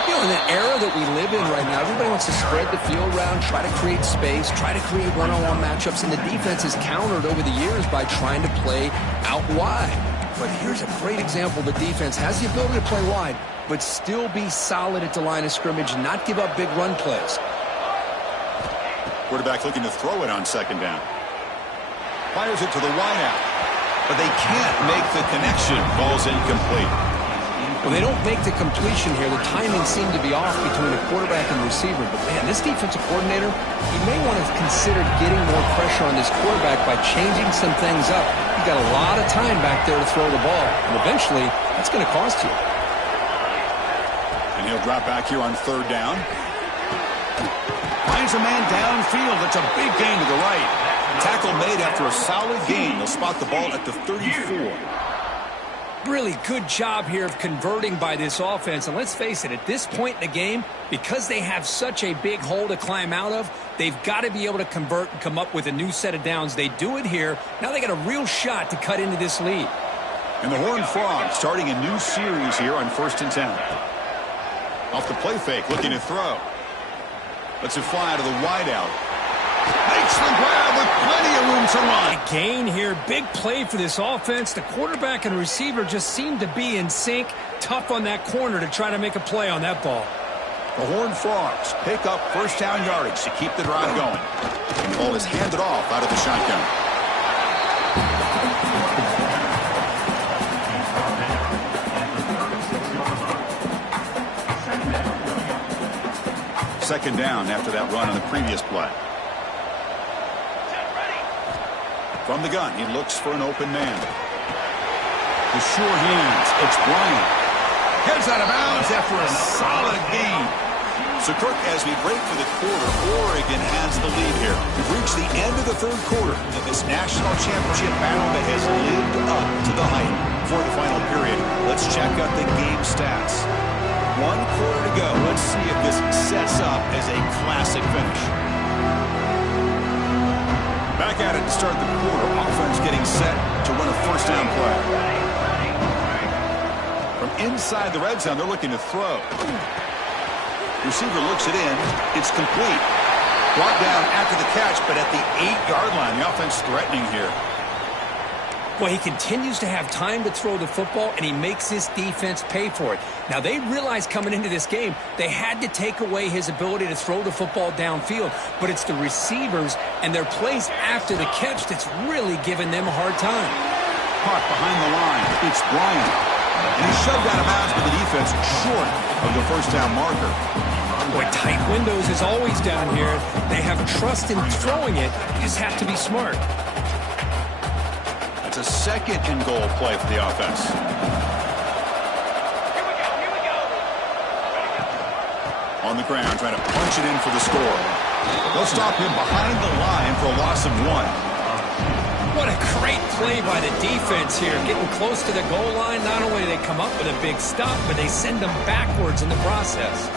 You know, in the era that we live in right now, everybody wants to spread the field around, try to create space, try to create one-on-one matchups, and the defense has countered over the years by trying to play out wide. But here's a great example. The defense has the ability to play wide, but still be solid at the line of scrimmage, not give up big run plays. Quarterback looking to throw it on second down. Fires it to the wideout, but they can't make the connection. Ball's incomplete. Well, they don't make the completion here. The timing seemed to be off between the quarterback and the receiver. But, man, this defensive coordinator, he may want to consider getting more pressure on this quarterback by changing some things up. You've got a lot of time back there to throw the ball, and eventually that's going to cost you. And he'll drop back here on third down. Finds a man downfield. That's a big gain to the right. Tackle made after a solid gain. They'll spot the ball at the 34. Really good job here of converting by this offense. And let's face it, at this point in the game, because they have such a big hole to climb out of, they've got to be able to convert and come up with a new set of downs. They do it here. Now they got a real shot to cut into this lead. And the Horned Frogs starting a new series here on 1st and 10. Off the play fake, looking to throw. Lets it fly to the wideout. Makes the grab with plenty of room to run. A gain here. Big play for this offense. The quarterback and receiver just seem to be in sync. Tough on that corner to try to make a play on that ball. The Horned Frogs pick up first down yardage to keep the drive going. And the ball is handed off out of the shotgun. Second down after that run on the previous play. From the gun, he looks for an open man. The sure hands, it's Bryant. Heads out of bounds after a solid gain. So, Kirk, as we break for the quarter, Oregon has the lead here. We've reached the end of the third quarter of this national championship battle that has lived up to the hype. For the final period, let's check out the game stats. 1 quarter to go. Let's see if this sets up as a classic finish. Back at it to start the quarter. Offense getting set to run a first down play. From inside the red zone, they're looking to throw. Receiver looks it in. It's complete. Brought down after the catch, but at the 8-yard line. The offense threatening here. Well, he continues to have time to throw the football, and he makes his defense pay for it. Now, they realized coming into this game they had to take away his ability to throw the football downfield, but it's the receivers and their plays after the catch that's really giving them a hard time. Caught behind the line. It's Bryant. And he's shoved out of bounds by the defense short of the first down marker. Boy, tight windows is always down here. They have trust in throwing it. You just have to be smart. It's a second and goal play for the offense. Here we go. On the ground, trying to punch it in for the score. They'll stop him behind the line for a loss of 1. What a great play by the defense here. Getting close to the goal line, not only do they come up with a big stop, but they send them backwards in the process.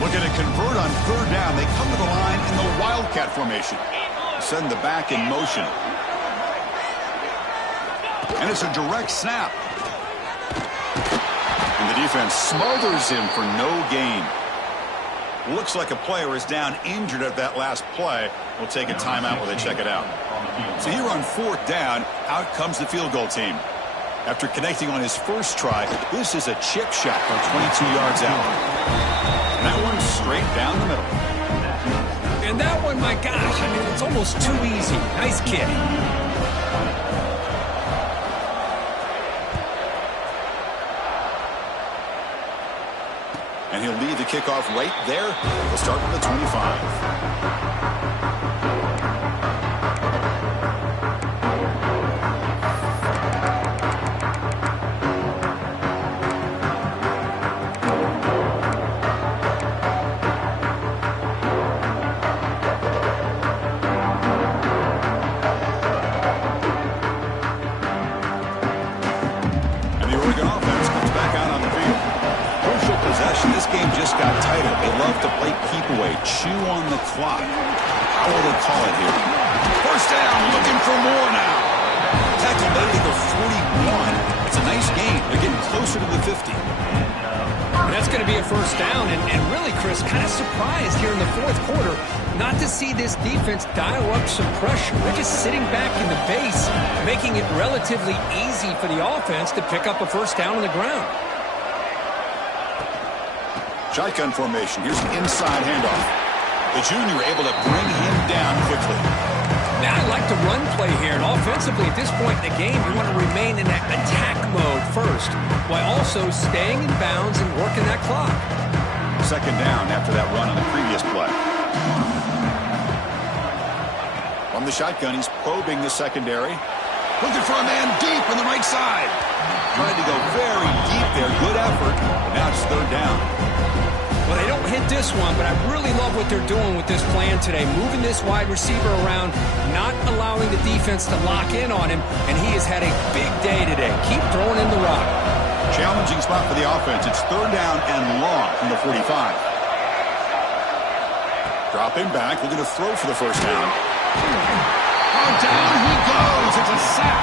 Looking to convert on third down. They come to the line in the Wildcat formation. Send the back in motion. And it's a direct snap. And the defense smothers him for no gain. Looks like a player is down injured at that last play. We'll take a timeout while they check it out. So here on fourth down, out comes the field goal team. After connecting on his first try, this is a chip shot from 22 yards out. And that one's straight down the middle. And that one, my gosh, I mean, it's almost too easy. Nice kick. And he'll lead the kickoff right there. He'll start from the 25. And the Oregon offense comes back out on the field. Crucial possession. This game just got tighter. They love to play keep away, chew on the clock. How will they call it here? First down, looking for more now. Tackle made at the 41. It's a nice gain. They're getting closer to the 50. And that's going to be a first down. And really, Chris, kind of surprised here in the fourth quarter not to see this defense dial up some pressure. They're just sitting back in the base, making it relatively easy for the offense to pick up a first down on the ground. Shotgun formation. Here's an inside handoff. The junior able to bring him down quickly. Now I like the run play here, and offensively at this point in the game, you want to remain in that attack mode first, while also staying in bounds and working that clock. Second down after that run on the previous play. From the shotgun, he's probing the secondary. Looking for a man deep on the right side. Trying to go very deep there. Good effort. Now it's third down. Well, they don't hit this one, but I really love what they're doing with this plan today. Moving this wide receiver around, not allowing the defense to lock in on him, and he has had a big day today. Keep throwing in the rock. Challenging spot for the offense. It's third down and long from the 45. Dropping back, looking to throw for the first down. Oh, down he goes. It's a sack.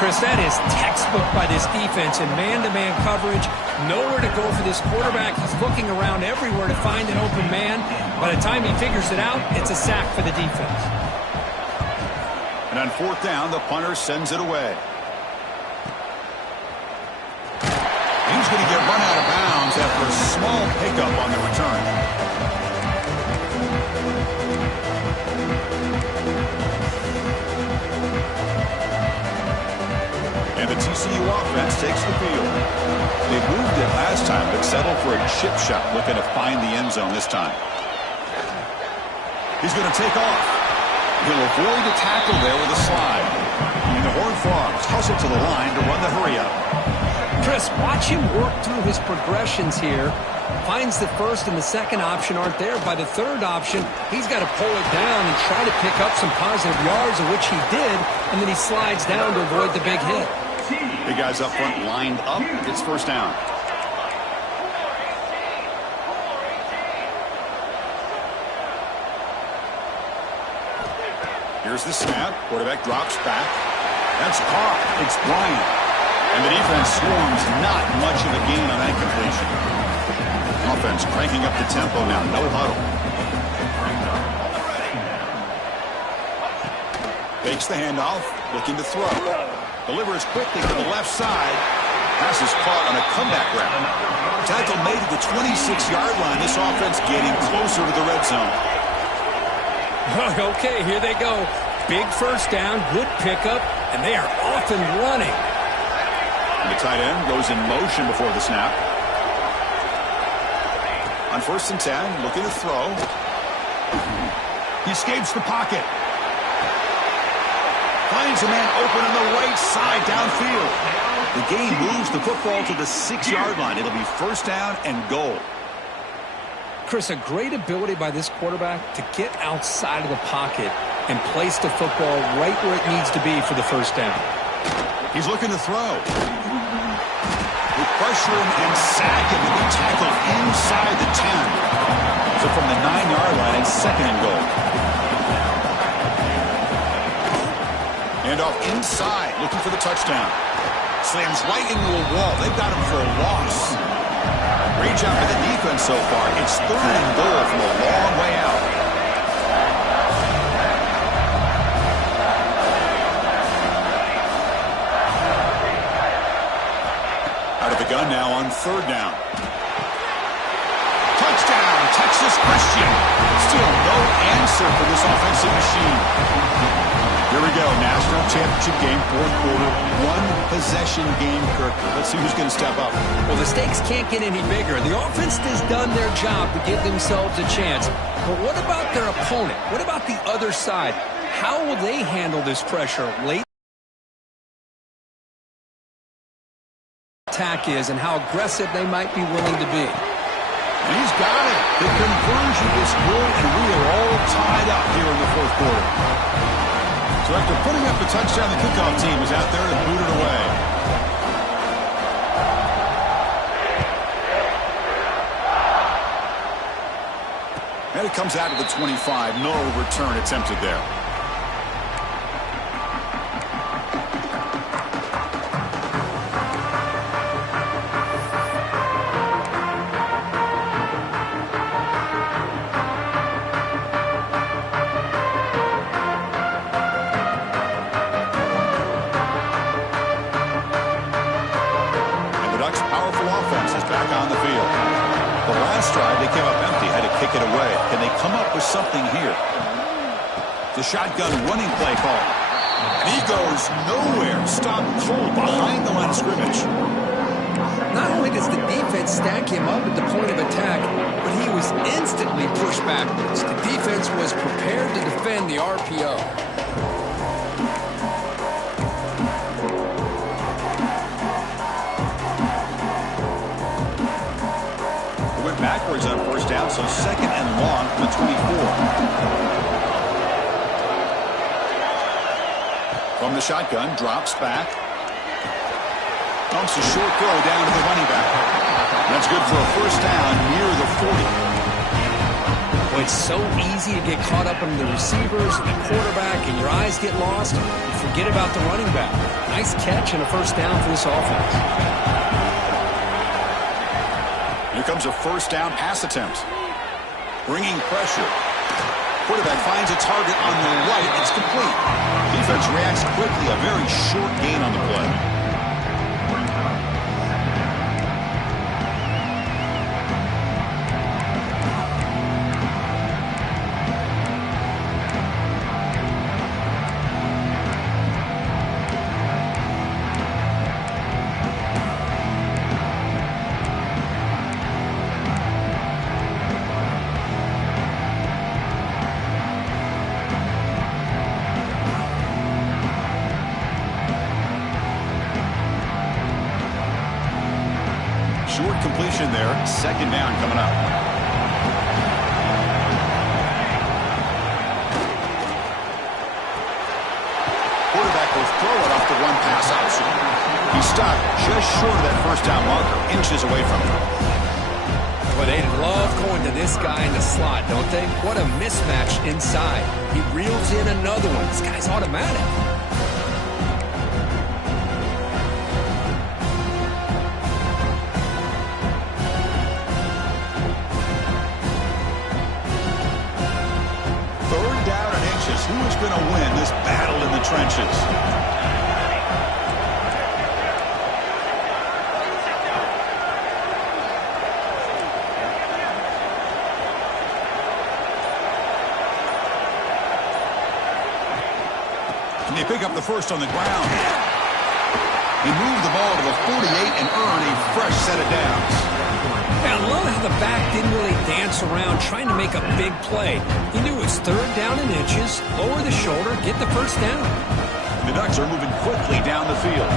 Chris, that is textbook by this defense in man-to-man coverage. Nowhere to go for this quarterback. He's looking around everywhere to find an open man. By the time he figures it out, it's a sack for the defense. And on fourth down, the punter sends it away. He's going to get run out of bounds after a small pickup on the return. And the TCU offense takes the field. They moved it last time, but settled for a chip shot, looking to find the end zone this time. He's going to take off. He'll avoid the tackle there with a slide. And the Horned Frogs hustle to the line to run the hurry-up. Chris, watch him work through his progressions here. Finds the first and the second option aren't there. By the third option, he's got to pull it down and try to pick up some positive yards, of which he did, and then he slides down to avoid the big hit. Big guys up front lined up. It's first down. Here's the snap. Quarterback drops back. That's caught. It's Bryant. And the defense swarms. Not much of a gain on that completion. Offense cranking up the tempo now. No huddle. Fakes the handoff. Looking to throw. Delivers quickly to the left side. Pass is caught on a comeback route. Tackle made at the 26-yard line. This offense getting closer to the red zone. Okay, here they go. Big first down, good pickup, and they are off and running. And the tight end goes in motion before the snap. On 1st and 10, looking to throw. He escapes the pocket. Finds a man open on the right side downfield. The game moves the football to the 6-yard line. It'll be first down and goal. Chris, a great ability by this quarterback to get outside of the pocket and place the football right where it needs to be for the first down. He's looking to throw. They pressure him and sack him to be tackled inside the 10. So from the 9-yard line, it's second and goal. Handoff inside, looking for the touchdown. Slams right into a wall. They've got him for a loss. Great job by the defense so far. It's third and goal from a long way out. Out of the gun now on third down. Touchdown, Texas Christian. Still no answer for this offensive machine. Here we go, national championship game, fourth quarter, one-possession game, Kirk. Let's see who's going to step up. Well, the stakes can't get any bigger. The offense has done their job to give themselves a chance. But what about their opponent? What about the other side? How will they handle this pressure late? Attack is and how aggressive they might be willing to be. And he's got it. The conversion is good, and we are all tied up here in the fourth quarter. So after putting up the touchdown, the kickoff team is out there and booted away. And it comes out to the 25. No return attempted there. Something here. The shotgun running play call. And he goes nowhere. Stopped cold behind the line of scrimmage. Not only does the defense stack him up at the point of attack, but he was instantly pushed backwards. The defense was prepared to defend the RPO. Backwards on first down, so second and long from the 24. From the shotgun, drops back. Dumps a short throw down to the running back. That's good for a first down near the 40. Well, it's so easy to get caught up in the receivers and the quarterback, and your eyes get lost. You forget about the running back. Nice catch and a first down for this offense. Here comes a first down pass attempt. Bringing pressure. Quarterback finds a target on the right. It's complete. Defense reacts quickly. A very short gain on the play. Short completion there. Second down coming up. Quarterback will throw it off the one pass option. He's stopped just short of that first down marker, inches away from it. But they love going to this guy in the slot, don't they? What a mismatch inside. He reels in another one. This guy's automatic. Who is going to win this battle in the trenches? Can they pick up the first on the ground? He moved the ball to the 48 and earned a fresh set of downs. I love how the back didn't really dance around trying to make a big play. He knew it was third down and inches, lower the shoulder, get the first down. The Ducks are moving quickly down the field.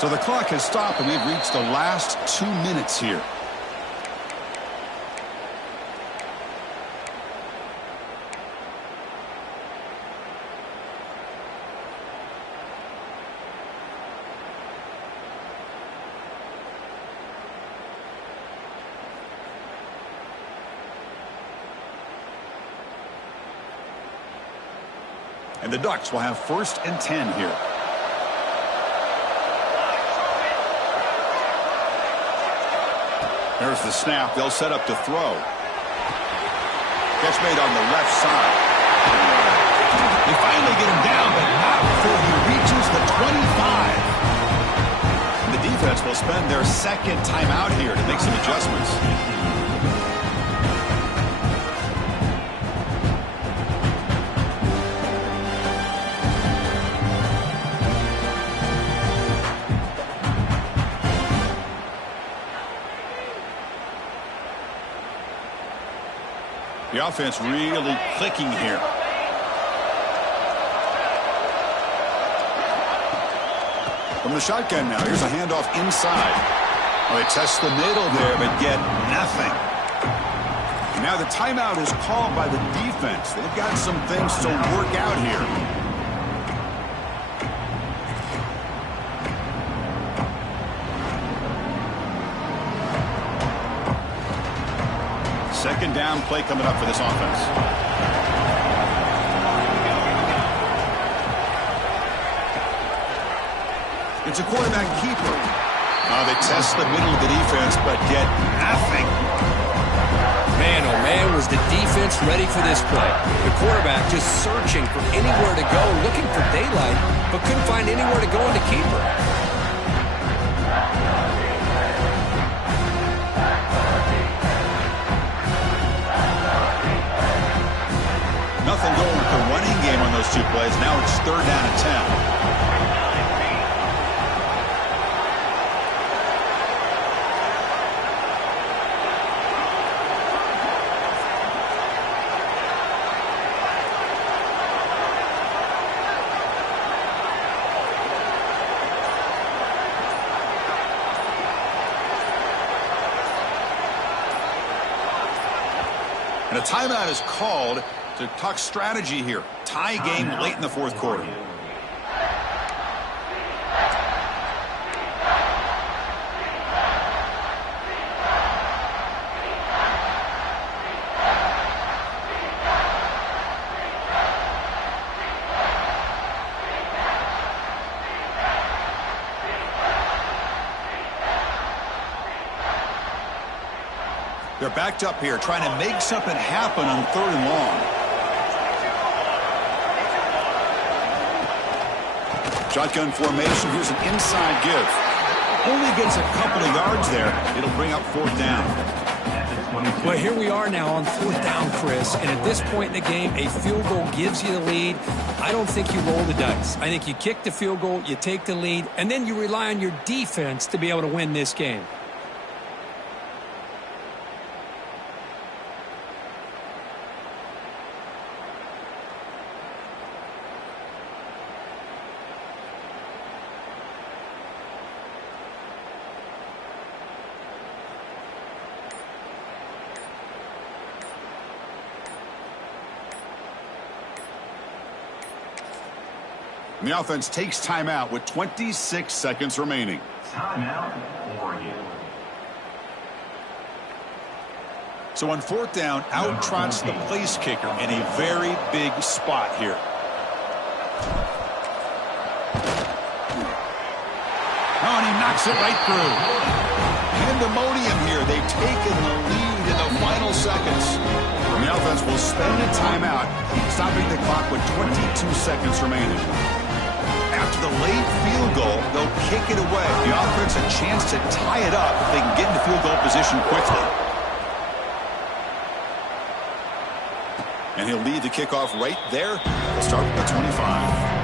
So the clock has stopped, and we've reached the last 2 minutes here. And the Ducks will have 1st and 10 here. There's the snap. They'll set up to throw. Catch made on the left side. They finally get him down, but not before he reaches the 25. The defense will spend their second timeout here to make some adjustments. The offense really clicking here. From the shotgun now, here's a handoff inside. Well, they test the middle there, but get nothing. And now the timeout is called by the defense. They've got some things to work out here. Second down play coming up for this offense. It's a quarterback keeper. They test the middle of the defense, but get nothing. Man, oh man, was the defense ready for this play. The quarterback just searching for anywhere to go, looking for daylight, but couldn't find anywhere to go in the keeper. Nothing going with the running game on those 2 plays. Now it's 3rd down and 10. And a timeout is called to talk strategy here. Tie game late in the fourth quarter. They're backed up here, trying to make something happen on 3rd and long. Shotgun formation. Here's an inside give. Only gets a couple of yards there. It'll bring up 4th down. Well, here we are now on 4th down, Chris. And at this point in the game, a field goal gives you the lead. I don't think you roll the dice. I think you kick the field goal, you take the lead, and then you rely on your defense to be able to win this game. And the offense takes timeout with 26 seconds remaining. Timeout, Oregon. So on 4th down, out trots the place kicker in a very big spot here. Oh, and he knocks it right through. Pandemonium here. They've taken the lead in the final seconds. And the offense will spend a timeout, stopping the clock with 22 seconds remaining. After the late field goal, they'll kick it away. The offense a chance to tie it up if they can get into field goal position quickly. And he'll lead the kickoff right there. We'll start with the 25.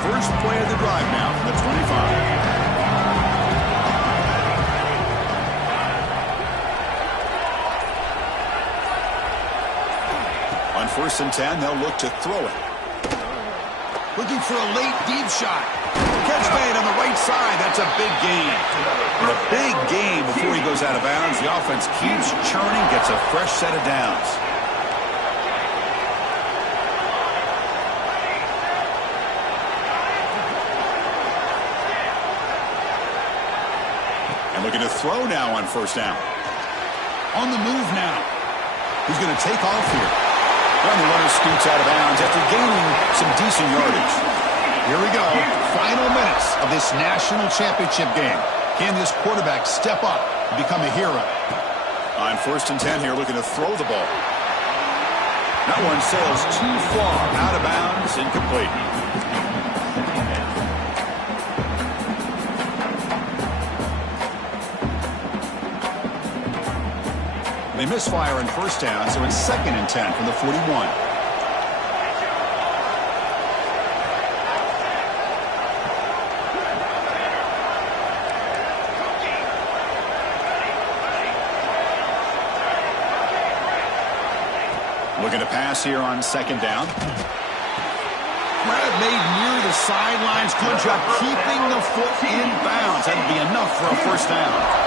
First play of the drive now from the 25. On 1st and 10, they'll look to throw it. Looking for a late deep shot. Catch made on the right side. That's a big gain. And a big gain before he goes out of bounds. The offense keeps churning, gets a fresh set of downs. Looking to throw now on 1st down. On the move now. Who's going to take off here? Well, the runner scoots out of bounds after gaining some decent yardage. Here we go. Final minutes of this national championship game. Can this quarterback step up and become a hero? On 1st and 10 here, looking to throw the ball. That one sails too far. Out of bounds, incomplete. They misfire on 1st down, so it's 2nd and 10 from the 41. Looking to pass here on 2nd down. Grab made near the sidelines. Good job keeping the foot in bounds. That'll be enough for a 1st down.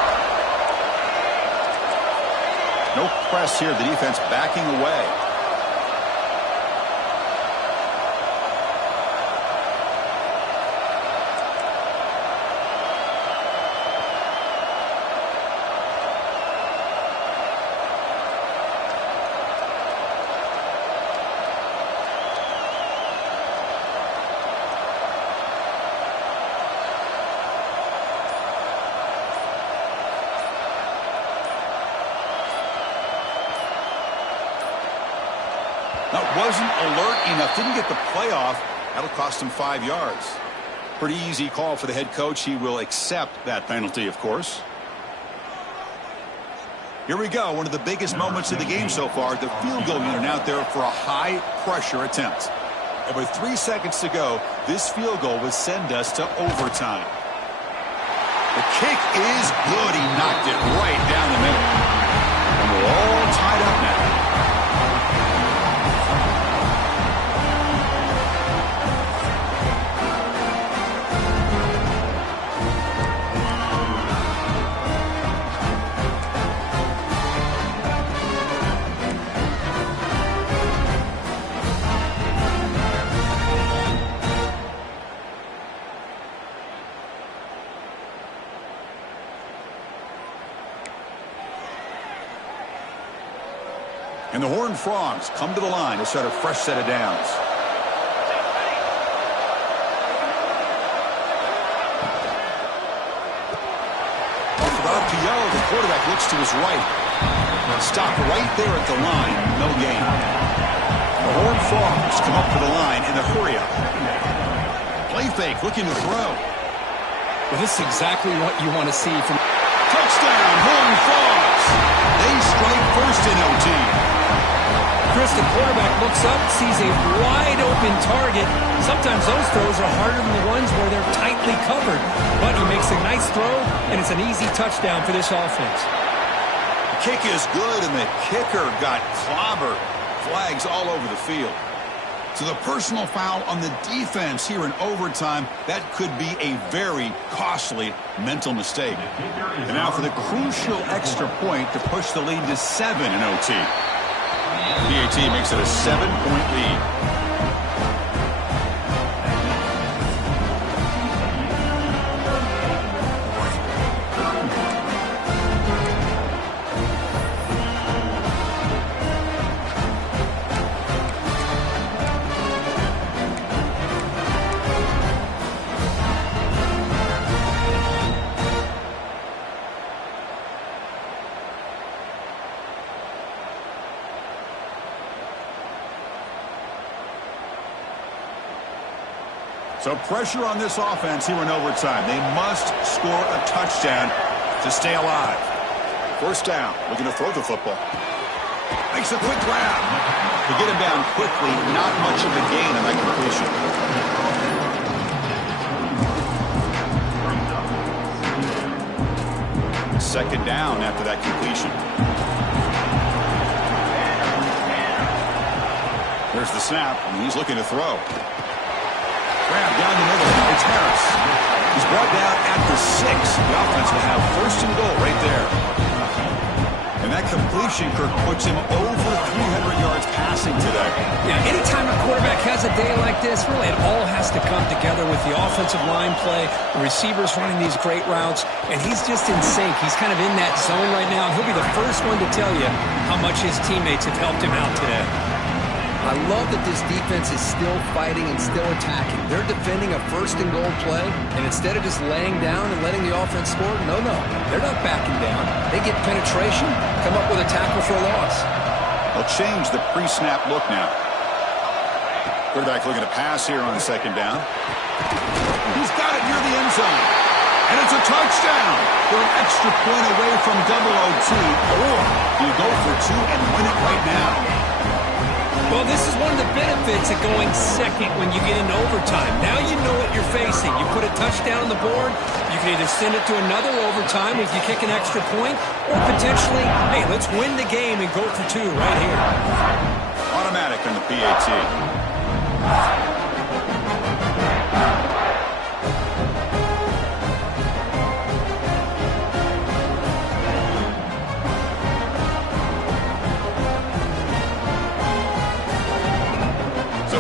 No press here. The defense backing away. That wasn't alert enough. Didn't get the playoff. That'll cost him 5 yards. Pretty easy call for the head coach. He will accept that penalty, of course. Here we go. One of the biggest moments of the game so far. The field goal unit out there for a high-pressure attempt. And with 3 seconds to go, this field goal would send us to overtime. The kick is good. He knocked it right down the middle. And we're all tied up now. And the Horned Frogs come to the line to start a fresh set of downs. Without PO, the quarterback looks to his right. Stop right there at the line. No gain. The Horned Frogs come up to the line in the hurry-up. Play fake, looking to throw. Well, this is exactly what you want to see from... Touchdown, Horned Frogs! They strike first in OT. Chris, the quarterback looks up, sees a wide-open target. Sometimes those throws are harder than the ones where they're tightly covered. But he makes a nice throw, and it's an easy touchdown for this offense. The kick is good, and the kicker got clobbered. Flags all over the field. So the personal foul on the defense here in overtime, that could be a very costly mental mistake. And now for the crucial extra point to push the lead to 7 in OT. PAT makes it a 7-point lead. So pressure on this offense here in overtime. They must score a touchdown to stay alive. First down, looking to throw the football. Makes a quick grab. To get him down quickly, not much of a gain on that completion. Second down after that completion. There's the snap, and he's looking to throw. Grab down the middle. It's Harris. He's brought down at the 6. The offense will have first and goal right there. And that completion, Kirk, puts him over 300 yards passing today. Yeah, anytime a quarterback has a day like this, really it all has to come together with the offensive line play, the receivers running these great routes, and he's just in sync. He's kind of in that zone right now, and he'll be the first one to tell you how much his teammates have helped him out today. I love that this defense is still fighting and still attacking. They're defending a first and goal play, and instead of just laying down and letting the offense score, no, they're not backing down. They get penetration, come up with a tackle for a loss. They'll change the pre-snap look now. Quarterback looking to pass here on second down. He's got it near the end zone. And it's a touchdown. They're an extra point away from double OT, or you go for 2 and win it right now. Well, this is one of the benefits of going second when you get into overtime. Now you know what you're facing. You put a touchdown on the board, you can either send it to another overtime if you kick an extra point, or potentially, hey, let's win the game and go for 2 right here. Automatic on the PAT.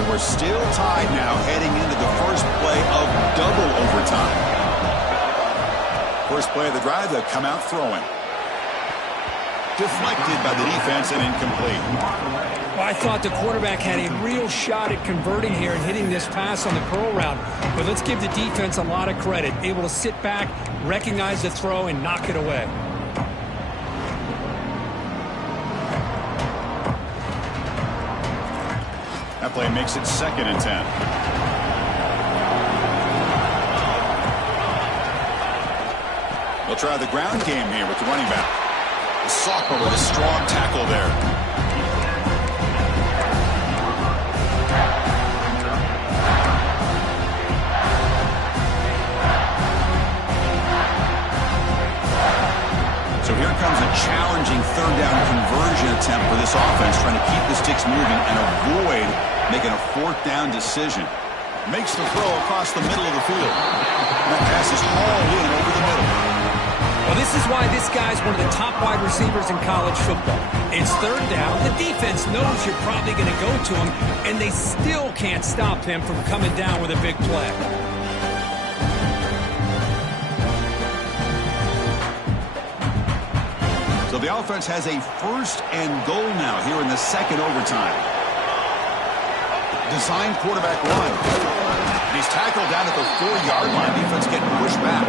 We're still tied now heading into the first play of double overtime. First play of the drive, they'll come out throwing. Deflected by the defense and incomplete. Well, I thought the quarterback had a real shot at converting here and hitting this pass on the curl route. But let's give the defense a lot of credit. Able to sit back, recognize the throw, and knock it away. That play makes it 2nd and 10. They'll try the ground game here with the running back. The sophomore with a strong tackle there. So here comes a challenging third down conversion attempt for this offense, trying to keep the sticks moving and avoid making a 4th down decision. Makes the throw across the middle of the field. That pass is hauled in over the middle. Well, this is why this guy's one of the top wide receivers in college football. It's third down. The defense knows you're probably going to go to him, and they still can't stop him from coming down with a big play. So the offense has a first and goal now here in the second overtime. Design quarterback run. And he's tackled down at the 4-yard line. Defense getting pushed back.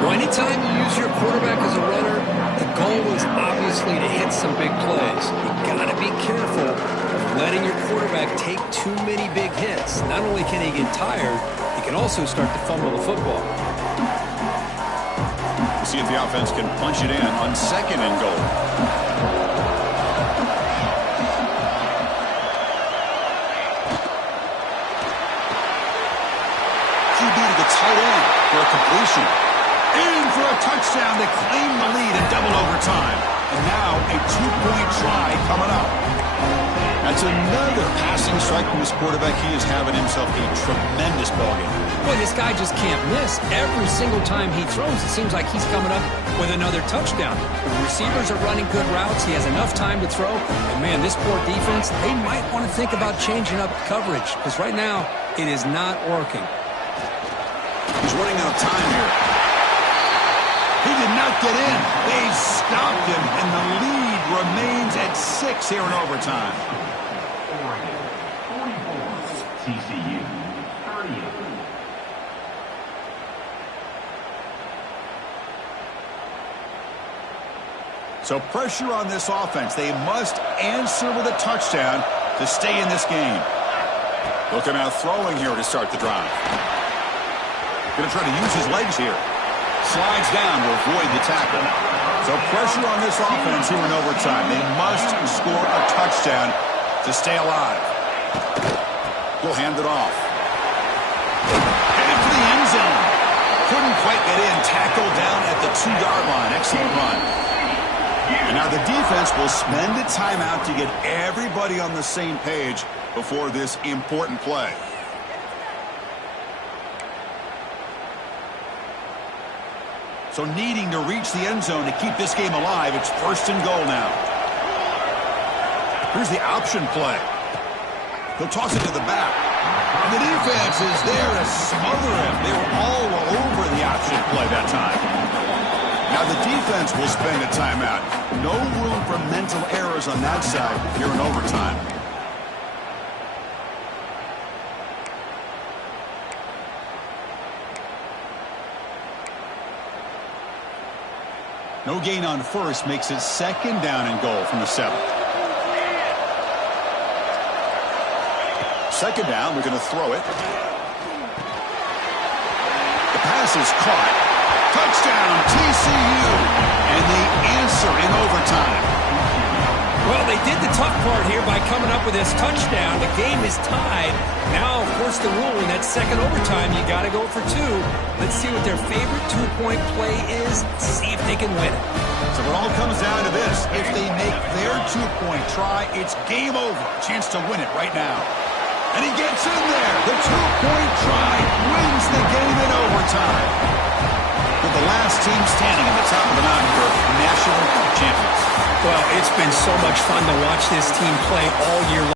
Well, anytime you use your quarterback as a runner, the goal is obviously to hit some big plays. You got to be careful of letting your quarterback take too many big hits. Not only can he get tired, he can also start to fumble the football. We'll see if the offense can punch it in on second and goal. QB to the tight end for a completion. In for a touchdown to claim the lead in double overtime. And now a 2-point try coming up. That's another passing strike from this quarterback. He is having himself a tremendous ballgame. Boy, this guy just can't miss. Every single time he throws, it seems like he's coming up with another touchdown. The receivers are running good routes. He has enough time to throw. And, man, this poor defense, they might want to think about changing up coverage because right now it is not working. He's running out of time here. He did not get in. They stopped him, and the lead remains at 6 here in overtime. Oregon, 44. TCU, 38. So pressure on this offense. They must answer with a touchdown to stay in this game. Looking out throwing here to start the drive. Going to try to use his legs here. Slides down to avoid the tackle. So pressure on this offense here in overtime. They must score a touchdown to stay alive. He'll hand it off. Headed for the end zone. Couldn't quite get in. Tackled down at the 2-yard line. Excellent run. And now the defense will spend a timeout to get everybody on the same page before this important play. So needing to reach the end zone to keep this game alive. It's first and goal now. Here's the option play. He'll toss it to the back. And the defense is there to smother him. They were all over the option play that time. Now the defense will spend a timeout. No room for mental errors on that side here in overtime. No gain on first makes it second down and goal from the 7. Second down, we're going to throw it. The pass is caught. Touchdown, TCU. And the answer in overtime. Well, they did the tough part here by coming up with this touchdown. The game is tied. Now, of course, the rule in that second overtime, you got to go for 2. Let's see what their favorite 2-point play is. See if they can win it. So it all comes down to this. If they make their 2-point try, it's game over. Chance to win it right now. And he gets in there. The 2-point try wins the game in overtime. With the last team standing at the top of the mountain for national champions. Well, it's been so much fun to watch this team play all year long.